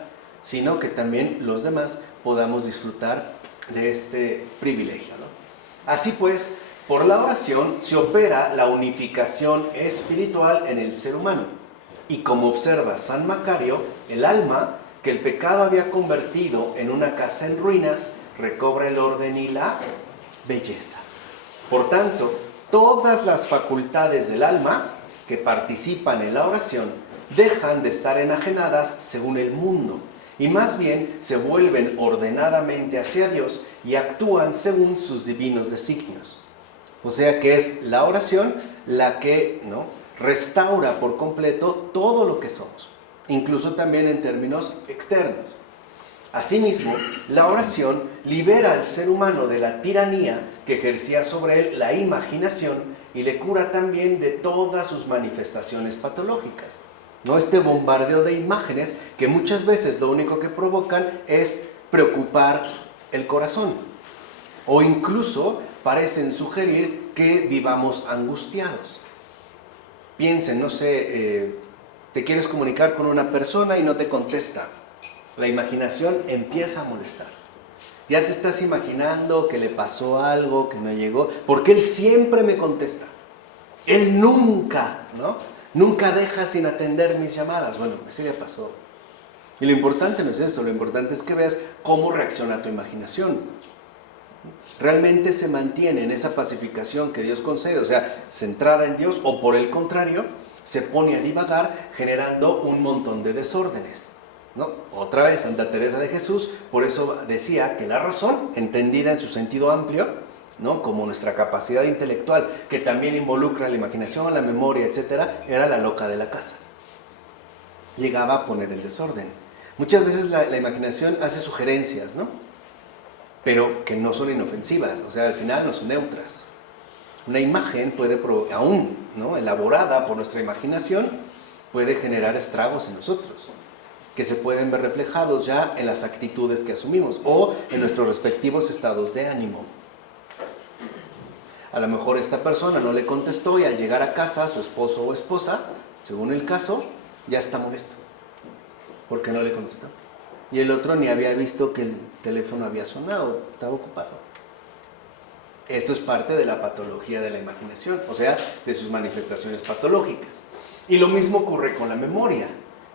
sino que también los demás podamos disfrutar de este privilegio, ¿no? Así pues, por la oración se opera la unificación espiritual en el ser humano. Y como observa San Macario, el alma, que el pecado había convertido en una casa en ruinas, recobra el orden y la belleza. Por tanto, todas las facultades del alma que participan en la oración dejan de estar enajenadas según el mundo y más bien se vuelven ordenadamente hacia Dios y actúan según sus divinos designios. O sea que es la oración la que, ¿no?, restaura por completo todo lo que somos, incluso también en términos externos. Asimismo, la oración libera al ser humano de la tiranía que ejercía sobre él la imaginación y le cura también de todas sus manifestaciones patológicas, ¿no? Este bombardeo de imágenes que muchas veces lo único que provocan es preocupar el corazón o incluso parecen sugerir que vivamos angustiados. Piensen, no sé, te quieres comunicar con una persona y no te contesta. La imaginación empieza a molestar. Ya te estás imaginando que le pasó algo, que no llegó, porque él siempre me contesta. Él nunca, ¿no? Nunca deja sin atender mis llamadas. Bueno, ese ya pasó. Y lo importante no es esto, lo importante es que veas cómo reacciona tu imaginación. Realmente se mantiene en esa pacificación que Dios concede, o sea, centrada en Dios, o por el contrario, se pone a divagar generando un montón de desórdenes, ¿no? Otra vez, Santa Teresa de Jesús, por eso decía que la razón, entendida en su sentido amplio, ¿no?, como nuestra capacidad intelectual, que también involucra la imaginación, la memoria, etc., era la loca de la casa. Llegaba a poner el desorden. Muchas veces la imaginación hace sugerencias, ¿no?, pero que no son inofensivas, o sea, al final no son neutras. Una imagen puede, aún, ¿no?, elaborada por nuestra imaginación, puede generar estragos en nosotros, que se pueden ver reflejados ya en las actitudes que asumimos o en nuestros respectivos estados de ánimo. A lo mejor esta persona no le contestó y al llegar a casa su esposo o esposa, según el caso, ya está molesto, porque no le contestó. Y el otro ni había visto que el teléfono había sonado, estaba ocupado. Esto es parte de la patología de la imaginación, o sea, de sus manifestaciones patológicas. Y lo mismo ocurre con la memoria,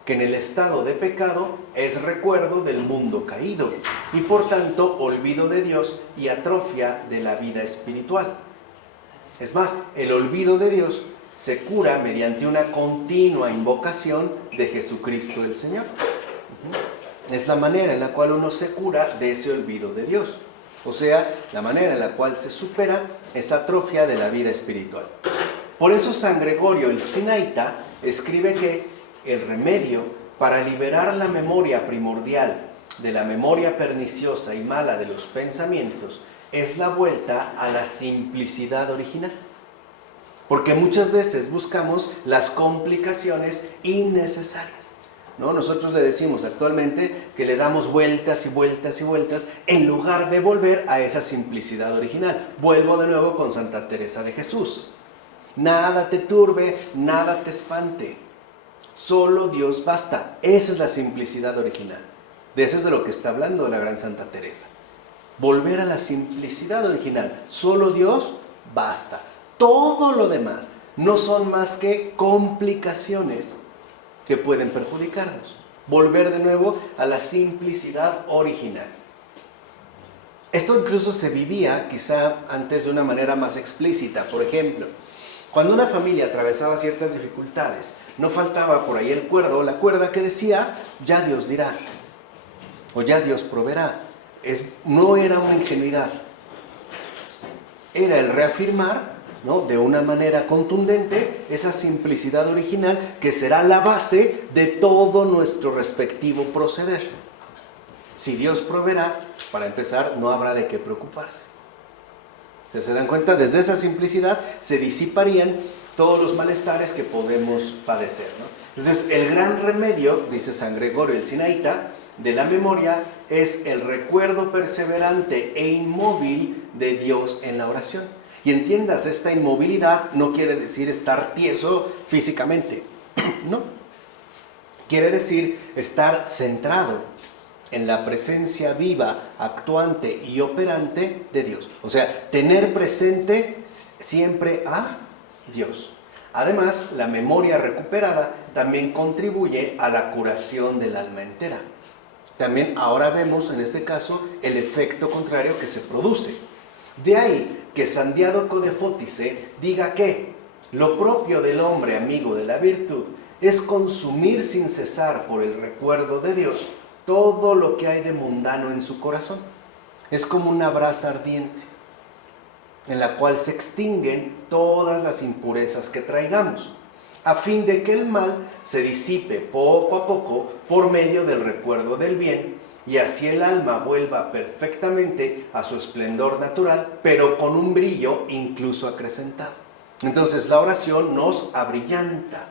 que en el estado de pecado es recuerdo del mundo caído y por tanto olvido de Dios y atrofia de la vida espiritual. Es más, el olvido de Dios se cura mediante una continua invocación de Jesucristo el Señor. es la manera en la cual uno se cura de ese olvido de Dios. O sea, la manera en la cual se supera esa atrofia de la vida espiritual. Por eso San Gregorio el Sinaíta escribe que el remedio para liberar la memoria primordial de la memoria perniciosa y mala de los pensamientos es la vuelta a la simplicidad original. Porque muchas veces buscamos las complicaciones innecesarias, ¿no? Nosotros le decimos actualmente que le damos vueltas y vueltas y vueltas en lugar de volver a esa simplicidad original. Vuelvo de nuevo con Santa Teresa de Jesús. Nada te turbe, nada te espante. Solo Dios basta. Esa es la simplicidad original. De eso es de lo que está hablando la gran Santa Teresa. Volver a la simplicidad original. Solo Dios basta. Todo lo demás no son más que complicaciones que pueden perjudicarnos. Volver de nuevo a la simplicidad original. Esto incluso se vivía quizá antes de una manera más explícita. Por ejemplo, cuando una familia atravesaba ciertas dificultades, no faltaba por ahí el cuerdo o la cuerda que decía, ya Dios dirá, o ya Dios proveerá. No era una ingenuidad, era el reafirmar, ¿no?, de una manera contundente esa simplicidad original que será la base de todo nuestro respectivo proceder. Si Dios proveerá, para empezar, no habrá de qué preocuparse. ¿Se dan cuenta? Desde esa simplicidad se disiparían todos los malestares que podemos padecer, ¿no? Entonces, el gran remedio, dice San Gregorio el Sinaíta, de la memoria es el recuerdo perseverante e inmóvil de Dios en la oración. Y entiendas, esta inmovilidad no quiere decir estar tieso físicamente, no. Quiere decir estar centrado en la presencia viva, actuante y operante de Dios. O sea, tener presente siempre a Dios. Además, la memoria recuperada también contribuye a la curación del alma entera. También ahora vemos en este caso el efecto contrario que se produce. De ahí que San Diádoco de Fótice diga que lo propio del hombre amigo de la virtud es consumir sin cesar por el recuerdo de Dios todo lo que hay de mundano en su corazón. Es como una brasa ardiente en la cual se extinguen todas las impurezas que traigamos, a fin de que el mal se disipe poco a poco por medio del recuerdo del bien, y así el alma vuelva perfectamente a su esplendor natural, pero con un brillo incluso acrecentado. Entonces la oración nos abrillanta,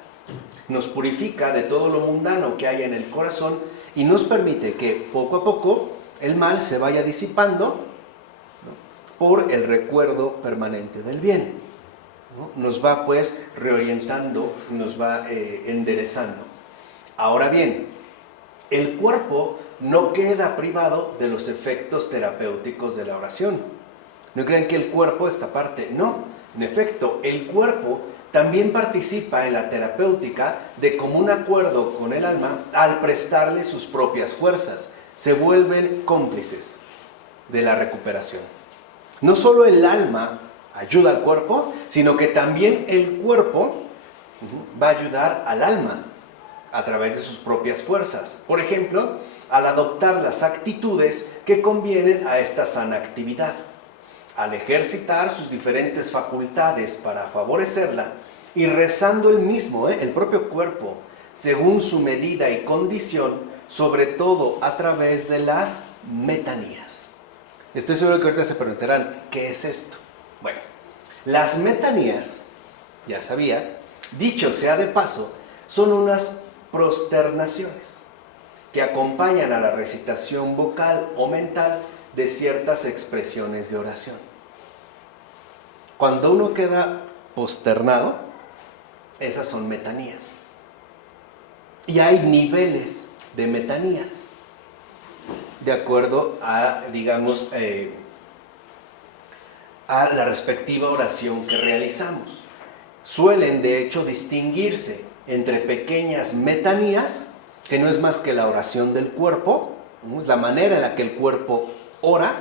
nos purifica de todo lo mundano que haya en el corazón y nos permite que poco a poco el mal se vaya disipando, ¿no?, por el recuerdo permanente del bien, ¿no? Nos va pues reorientando, nos va enderezando. Ahora bien, el cuerpo no queda privado de los efectos terapéuticos de la oración. No crean que el cuerpo esta parte, no. En efecto, el cuerpo también participa en la terapéutica de común acuerdo con el alma al prestarle sus propias fuerzas. Se vuelven cómplices de la recuperación. No solo el alma ayuda al cuerpo, sino que también el cuerpo va a ayudar al alma a través de sus propias fuerzas. Por ejemplo, al adoptar las actitudes que convienen a esta sana actividad, al ejercitar sus diferentes facultades para favorecerla y rezando el mismo, el propio cuerpo, según su medida y condición, sobre todo a través de las metanías. Estoy seguro que ahorita se preguntarán, ¿qué es esto? Bueno, las metanías, ya sabía, dicho sea de paso, son unas prosternaciones que acompañan a la recitación vocal o mental de ciertas expresiones de oración. Cuando uno queda posternado, esas son metanías. Y hay niveles de metanías, de acuerdo a, digamos, a la respectiva oración que realizamos. Suelen, de hecho, distinguirse entre pequeñas metanías, que no es más que la oración del cuerpo, es la manera en la que el cuerpo ora,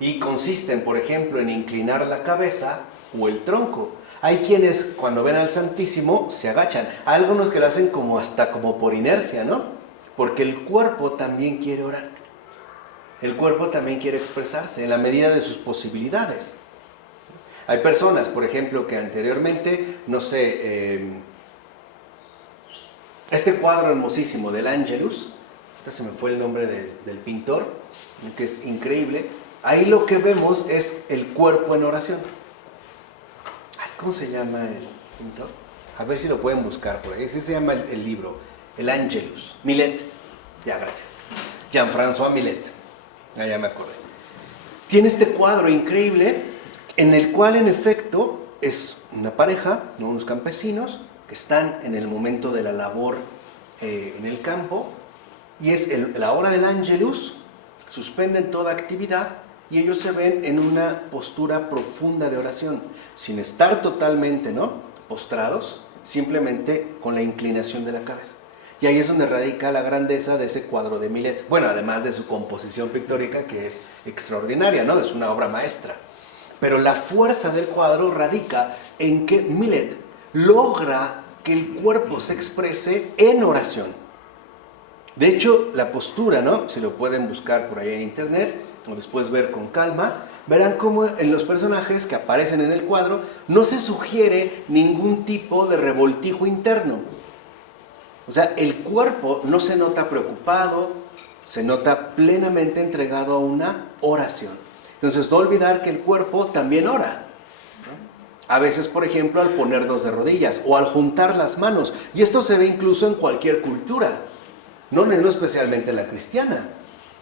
y consisten, por ejemplo, en inclinar la cabeza o el tronco. Hay quienes, cuando ven al Santísimo, se agachan. Hay algunos que lo hacen como hasta como por inercia, ¿no? Porque el cuerpo también quiere orar. El cuerpo también quiere expresarse en la medida de sus posibilidades. Hay personas, por ejemplo, que anteriormente, no sé, este cuadro hermosísimo del Angelus, se me fue el nombre del pintor, que es increíble. Ahí lo que vemos es el cuerpo en oración. Ay, ¿cómo se llama el pintor? A ver si lo pueden buscar por ahí. Ese se llama el libro, el Angelus. Millet. Ya, gracias. Jean-François Millet. Ah, ya me acordé. Tiene este cuadro increíble en el cual, en efecto, es una pareja, ¿no? Unos campesinos que están en el momento de la labor en el campo, y es la hora del Angelus, suspenden toda actividad y ellos se ven en una postura profunda de oración, sin estar totalmente, ¿no?, postrados, simplemente con la inclinación de la cabeza. Y ahí es donde radica la grandeza de ese cuadro de Millet. Bueno, además de su composición pictórica, que es extraordinaria, ¿no? Es una obra maestra. Pero la fuerza del cuadro radica en que Millet logra que el cuerpo se exprese en oración. De hecho, la postura, ¿no?, si lo pueden buscar por ahí en internet o después ver con calma, verán cómo en los personajes que aparecen en el cuadro no se sugiere ningún tipo de revoltijo interno. O sea, el cuerpo no se nota preocupado, se nota plenamente entregado a una oración. Entonces, no olvidar que el cuerpo también ora. A veces, por ejemplo, al ponernos de rodillas o al juntar las manos. Y esto se ve incluso en cualquier cultura, no especialmente en la cristiana.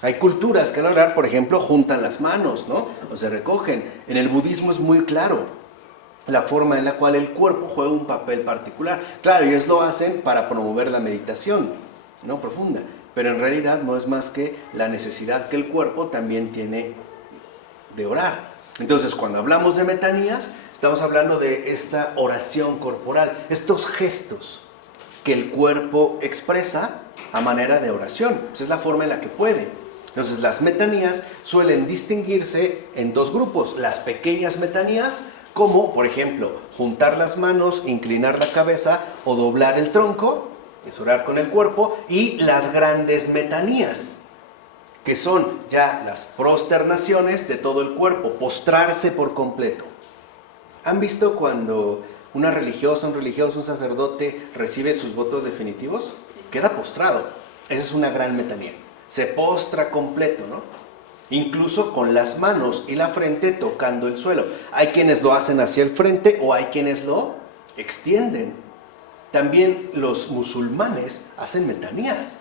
Hay culturas que al orar, por ejemplo, juntan las manos, ¿no?, o se recogen. En el budismo es muy claro la forma en la cual el cuerpo juega un papel particular. Claro, ellos lo hacen para promover la meditación, ¿no?, profunda, pero en realidad no es más que la necesidad que el cuerpo también tiene de orar. Entonces, cuando hablamos de metanías, estamos hablando de esta oración corporal, estos gestos que el cuerpo expresa a manera de oración. Esa es la forma en la que puede. Entonces, las metanías suelen distinguirse en dos grupos: las pequeñas metanías, como por ejemplo juntar las manos, inclinar la cabeza o doblar el tronco, es orar con el cuerpo; y las grandes metanías, que son ya las prosternaciones de todo el cuerpo, postrarse por completo. ¿Han visto cuando una religiosa, un religioso, un sacerdote recibe sus votos definitivos? Queda postrado. Esa es una gran metanía. Se postra completo, ¿no? Incluso con las manos y la frente tocando el suelo. Hay quienes lo hacen hacia el frente o hay quienes lo extienden. También los musulmanes hacen metanías.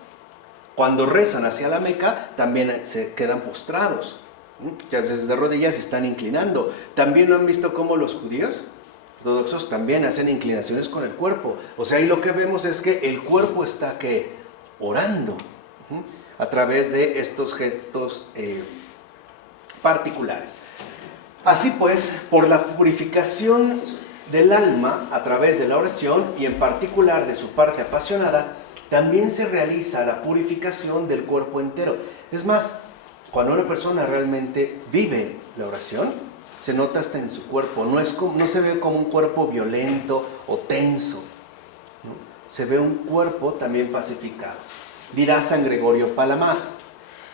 Cuando rezan hacia la Meca, también se quedan postrados. Muchas veces de rodillas se están inclinando. También lo han visto como los judíos ortodoxos también hacen inclinaciones con el cuerpo. O sea, ahí lo que vemos es que el cuerpo está orando a través de estos gestos particulares. Así pues, por la purificación del alma a través de la oración, y en particular de su parte apasionada, también se realiza la purificación del cuerpo entero. Es más, cuando una persona realmente vive la oración, se nota hasta en su cuerpo. No se ve como un cuerpo violento o tenso, ¿no? Se ve un cuerpo también pacificado. Dirá San Gregorio Palamas: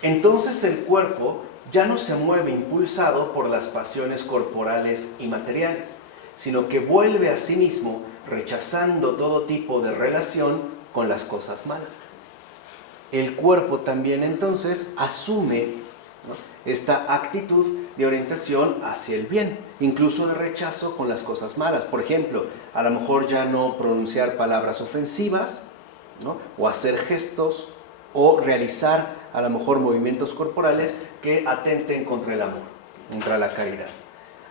entonces el cuerpo ya no se mueve impulsado por las pasiones corporales y materiales, sino que vuelve a sí mismo rechazando todo tipo de relación con las cosas malas. El cuerpo también entonces asume, ¿no?, esta actitud de orientación hacia el bien, incluso de rechazo con las cosas malas. Por ejemplo, a lo mejor ya no pronunciar palabras ofensivas, ¿no?, o hacer gestos, o realizar a lo mejor movimientos corporales que atenten contra el amor, contra la caridad.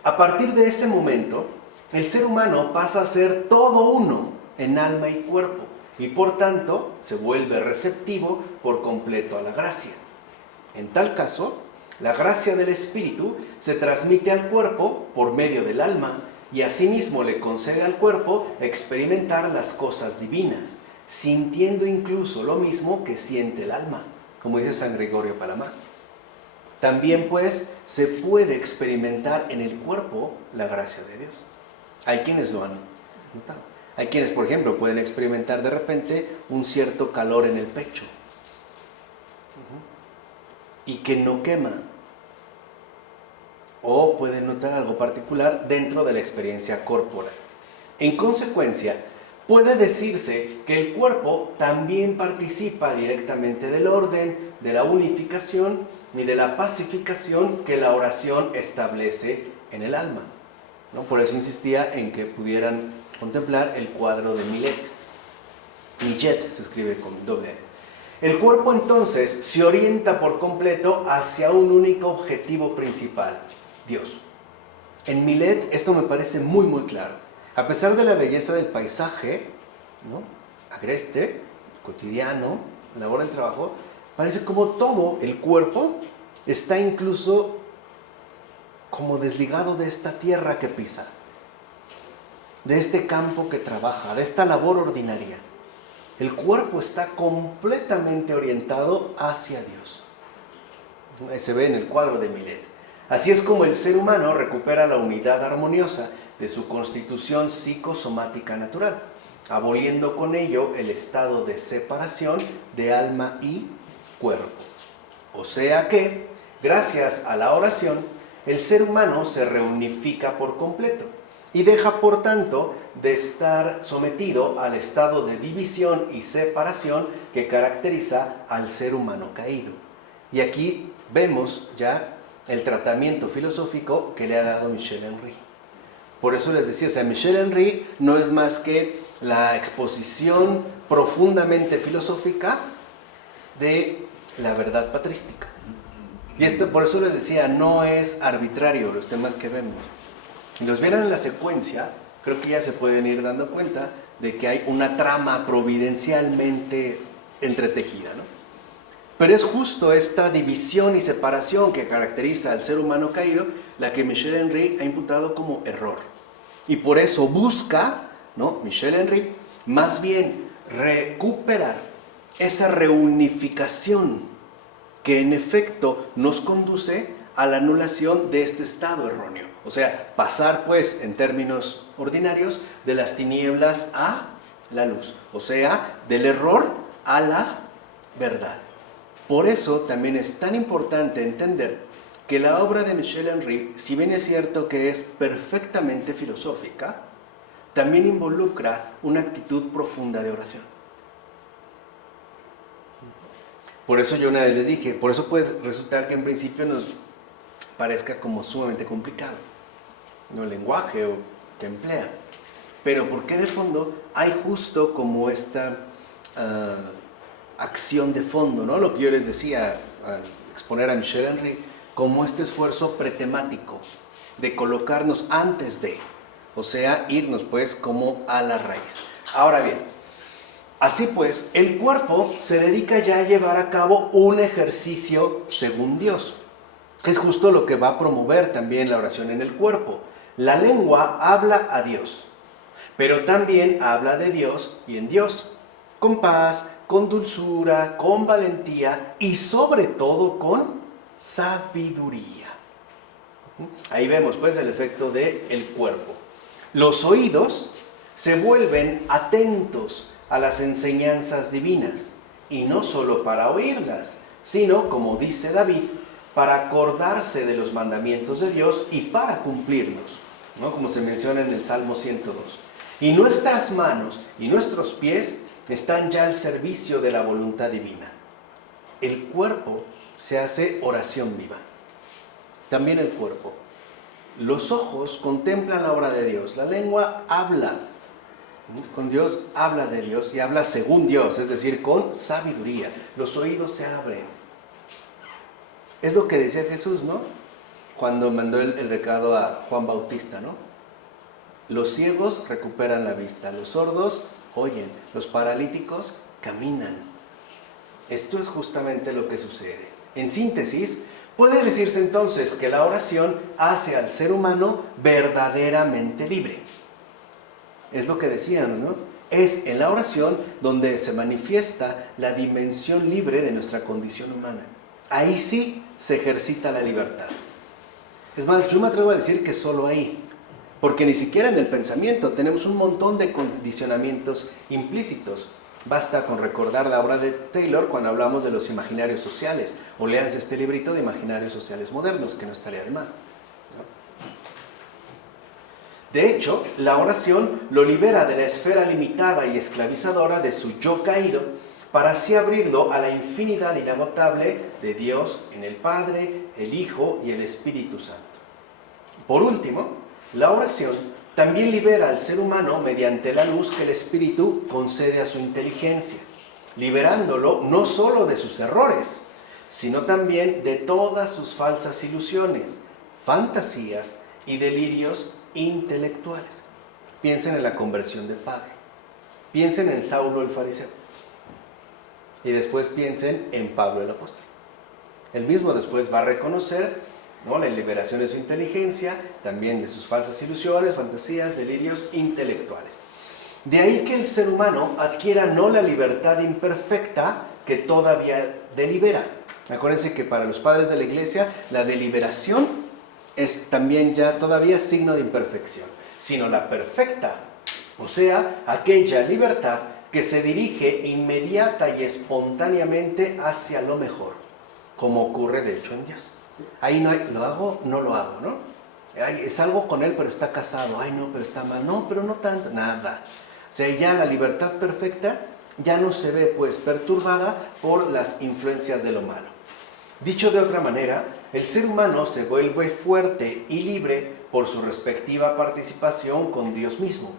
A partir de ese momento, el ser humano pasa a ser todo uno en alma y cuerpo, y por tanto se vuelve receptivo por completo a la gracia. En tal caso, la gracia del Espíritu se transmite al cuerpo por medio del alma, y asimismo le concede al cuerpo experimentar las cosas divinas, sintiendo incluso lo mismo que siente el alma, como dice San Gregorio Palamas. También pues se puede experimentar en el cuerpo la gracia de Dios. Hay quienes lo han notado. Hay quienes, por ejemplo, pueden experimentar de repente un cierto calor en el pecho, y que no quema. O pueden notar algo particular dentro de la experiencia corporal. En consecuencia, puede decirse que el cuerpo también participa directamente del orden, de la unificación y de la pacificación que la oración establece en el alma, ¿no? Por eso insistía en que pudieran contemplar el cuadro de Millet. Millet se escribe con doble E. El cuerpo entonces se orienta por completo hacia un único objetivo principal: Dios. En Millet esto me parece muy muy claro. A pesar de la belleza del paisaje, ¿no?, agreste, cotidiano, la hora del trabajo, parece como todo el cuerpo está incluso como desligado de esta tierra que pisa, de este campo que trabaja, de esta labor ordinaria. El cuerpo está completamente orientado hacia Dios. Se ve en el cuadro de Millet. Así es como el ser humano recupera la unidad armoniosa de su constitución psicosomática natural, aboliendo con ello el estado de separación de alma y cuerpo. O sea que, gracias a la oración, el ser humano se reunifica por completo y deja, por tanto, de estar sometido al estado de división y separación que caracteriza al ser humano caído. Y aquí vemos ya el tratamiento filosófico que le ha dado Michel Henry. Por eso les decía, Michel Henry no es más que la exposición profundamente filosófica de la verdad patrística. Y esto, por eso les decía, no es arbitrario los temas que vemos. Si los vieran en la secuencia, creo que ya se pueden ir dando cuenta de que hay una trama providencialmente entretejida, ¿no? Pero es justo esta división y separación que caracteriza al ser humano caído la que Michel Henry ha imputado como error. Y por eso busca, ¿no?, Michel Henry, más bien recuperar esa reunificación que en efecto nos conduce a la anulación de este estado erróneo. O sea, pasar pues, en términos ordinarios, de las tinieblas a la luz. O sea, del error a la verdad. Por eso también es tan importante entender que la obra de Michel Henry, si bien es cierto que es perfectamente filosófica, también involucra una actitud profunda de oración. Por eso yo una vez les dije, por eso puede resultar que en principio nos parezca como sumamente complicado, ¿no?, el lenguaje que emplea. Pero porque de fondo hay justo como esta acción de fondo, ¿no? Lo que yo les decía al exponer a Michel Henry, como este esfuerzo pretemático de colocarnos antes de, o sea, irnos pues como a la raíz. Ahora bien, así pues, el cuerpo se dedica ya a llevar a cabo un ejercicio según Dios. Es justo lo que va a promover también la oración en el cuerpo. La lengua habla a Dios, pero también habla de Dios y en Dios, con paz, con dulzura, con valentía y sobre todo con sabiduría. Ahí vemos pues el efecto del cuerpo. Los oídos se vuelven atentos a las enseñanzas divinas, y no solo para oírlas, sino, como dice David, para acordarse de los mandamientos de Dios y para cumplirlos, ¿no?, como se menciona en el Salmo 102. Y nuestras manos y nuestros pies están ya al servicio de la voluntad divina. El cuerpo se hace oración viva. También el cuerpo. Los ojos contemplan la obra de Dios. La lengua habla con Dios, habla de Dios y habla según Dios, es decir, con sabiduría. Los oídos se abren. Es lo que decía Jesús, ¿no?, cuando mandó el recado a Juan Bautista, ¿no? Los ciegos recuperan la vista, los sordos oyen, los paralíticos caminan. Esto es justamente lo que sucede. En síntesis, puede decirse entonces que la oración hace al ser humano verdaderamente libre. Es lo que decían, ¿no? Es en la oración donde se manifiesta la dimensión libre de nuestra condición humana. Ahí sí se ejercita la libertad. Es más, yo me atrevo a decir que solo ahí, porque ni siquiera en el pensamiento tenemos un montón de condicionamientos implícitos. Basta con recordar la obra de Taylor cuando hablamos de los imaginarios sociales, o léanse este librito de imaginarios sociales modernos, que no estaría de más. De hecho, la oración lo libera de la esfera limitada y esclavizadora de su yo caído, para así abrirlo a la infinidad inagotable de Dios en el Padre, el Hijo y el Espíritu Santo. Por último, la oración también libera al ser humano mediante la luz que el Espíritu concede a su inteligencia, liberándolo no solo de sus errores, sino también de todas sus falsas ilusiones, fantasías y delirios intelectuales. Piensen en la conversión de Pablo, piensen en Saulo el fariseo, y después piensen en Pablo el apóstol. Él mismo después va a reconocer, ¿no?, la liberación de su inteligencia, también de sus falsas ilusiones, fantasías, delirios intelectuales. De ahí que el ser humano adquiera no la libertad imperfecta que todavía delibera. Acuérdense que para los padres de la iglesia la deliberación es también ya todavía signo de imperfección, sino la perfecta, o sea, aquella libertad que se dirige inmediata y espontáneamente hacia lo mejor, como ocurre de hecho en Dios. Ahí no hay, lo hago, no lo hago, ¿no? Ay, es algo con él, pero está casado. Ay, no, pero está mal. No, pero no tanto, nada. O sea, ya la libertad perfecta ya no se ve pues perturbada por las influencias de lo malo. Dicho de otra manera, el ser humano se vuelve fuerte y libre por su respectiva participación con Dios mismo,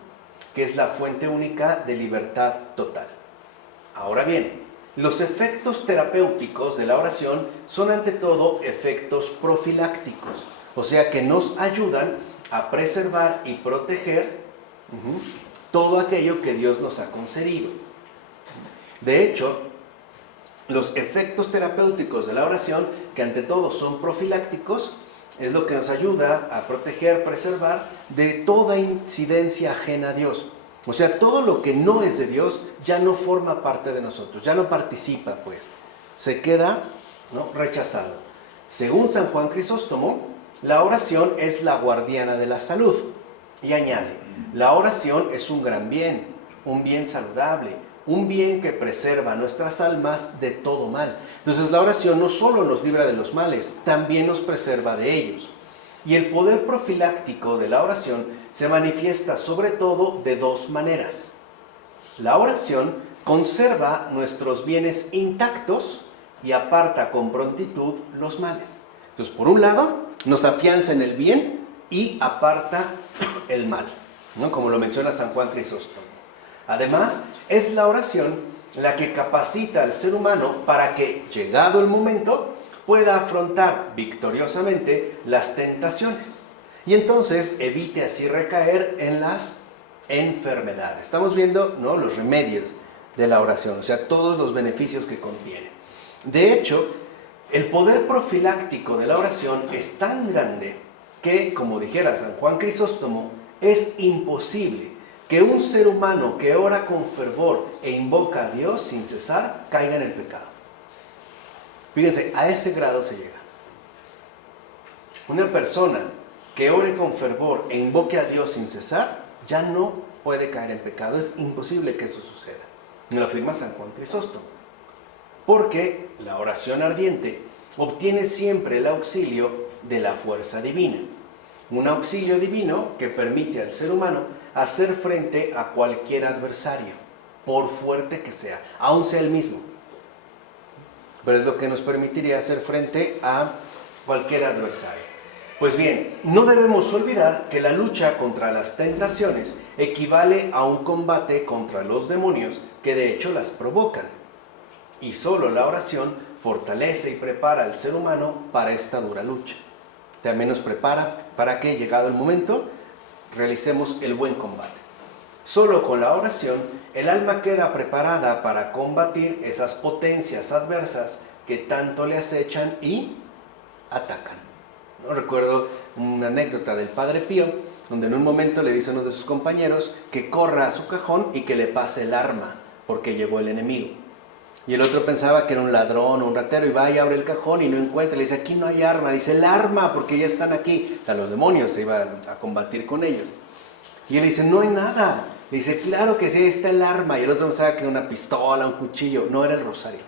que es la fuente única de libertad total. Ahora bien, los efectos terapéuticos de la oración son ante todo efectos profilácticos, o sea que nos ayudan a preservar y proteger todo aquello que Dios nos ha concedido. De hecho, los efectos terapéuticos de la oración, que ante todo son profilácticos, es lo que nos ayuda a proteger, preservar de toda incidencia ajena a Dios. O sea, todo lo que no es de Dios ya no forma parte de nosotros, ya no participa, pues. Se queda, ¿no?, rechazado. Según San Juan Crisóstomo, la oración es la guardiana de la salud. Y añade, la oración es un gran bien, un bien saludable, un bien que preserva nuestras almas de todo mal. Entonces la oración no solo nos libra de los males, también nos preserva de ellos. Y el poder profiláctico de la oración se manifiesta sobre todo de dos maneras. La oración conserva nuestros bienes intactos y aparta con prontitud los males. Entonces, por un lado, nos afianza en el bien y aparta el mal, ¿no?, como lo menciona San Juan Crisóstomo. Además, es la oración la que capacita al ser humano para que, llegado el momento, pueda afrontar victoriosamente las tentaciones y entonces evite así recaer en las enfermedades. Estamos viendo, ¿no?, los remedios de la oración, o sea, todos los beneficios que contiene. De hecho, el poder profiláctico de la oración es tan grande que, como dijera San Juan Crisóstomo, es imposible que un ser humano que ora con fervor e invoca a Dios sin cesar caiga en el pecado. Fíjense, a ese grado se llega. Una persona que ore con fervor e invoque a Dios sin cesar ya no puede caer en pecado. Es imposible que eso suceda. Me lo afirma San Juan Crisóstomo. Porque la oración ardiente obtiene siempre el auxilio de la fuerza divina. Un auxilio divino que permite al ser humano hacer frente a cualquier adversario, por fuerte que sea, aun sea el mismo. Pero es lo que nos permitiría hacer frente a cualquier adversario. Pues bien, no debemos olvidar que la lucha contra las tentaciones equivale a un combate contra los demonios que de hecho las provocan. Y solo la oración fortalece y prepara al ser humano para esta dura lucha. También nos prepara para que, llegado el momento, realicemos el buen combate. Solo con la oración, el alma queda preparada para combatir esas potencias adversas que tanto le acechan y atacan. ¿No? Recuerdo una anécdota del Padre Pío, donde en un momento le dice a uno de sus compañeros que corra a su cajón y que le pase el arma, porque llegó el enemigo. Y el otro pensaba que era un ladrón o un ratero y va y abre el cajón y no encuentra. Le dice, aquí no hay arma. Dice, el arma, porque ya están aquí. O sea, los demonios se iban a combatir con ellos. Y él dice, no hay nada. Le dice, claro que sí, ahí está el arma. Y el otro pensaba que era una pistola, un cuchillo. No, era el rosario.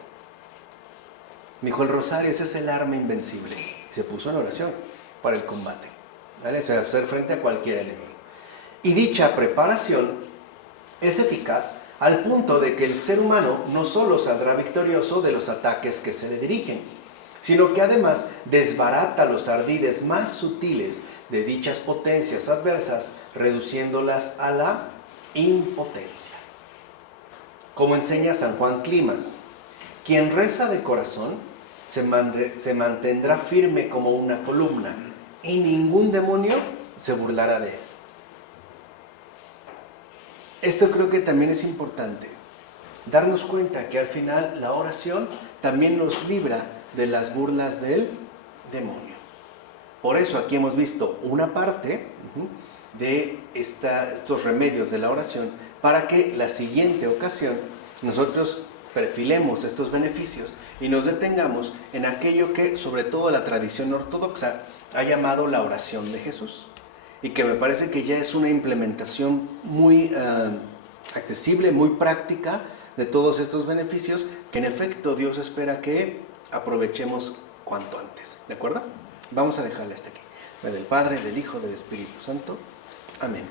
Dijo, el rosario, ese es el arma invencible. Y se puso en oración para el combate. ¿Vale? O sea, hacer frente a cualquier enemigo. Y dicha preparación es eficaz al punto de que el ser humano no solo saldrá victorioso de los ataques que se le dirigen, sino que además desbarata los ardides más sutiles de dichas potencias adversas, reduciéndolas a la impotencia. Como enseña San Juan Clima, quien reza de corazón se mantendrá firme como una columna y ningún demonio se burlará de él. Esto creo que también es importante, darnos cuenta que al final la oración también nos libra de las burlas del demonio. Por eso aquí hemos visto una parte de estos remedios de la oración para que la siguiente ocasión nosotros perfilemos estos beneficios y nos detengamos en aquello que sobre todo la tradición ortodoxa ha llamado la oración de Jesús. Y que me parece que ya es una implementación muy accesible, muy práctica de todos estos beneficios que en efecto Dios espera que aprovechemos cuanto antes. ¿De acuerdo? Vamos a dejarle hasta aquí. Del Padre, del Hijo, del Espíritu Santo. Amén.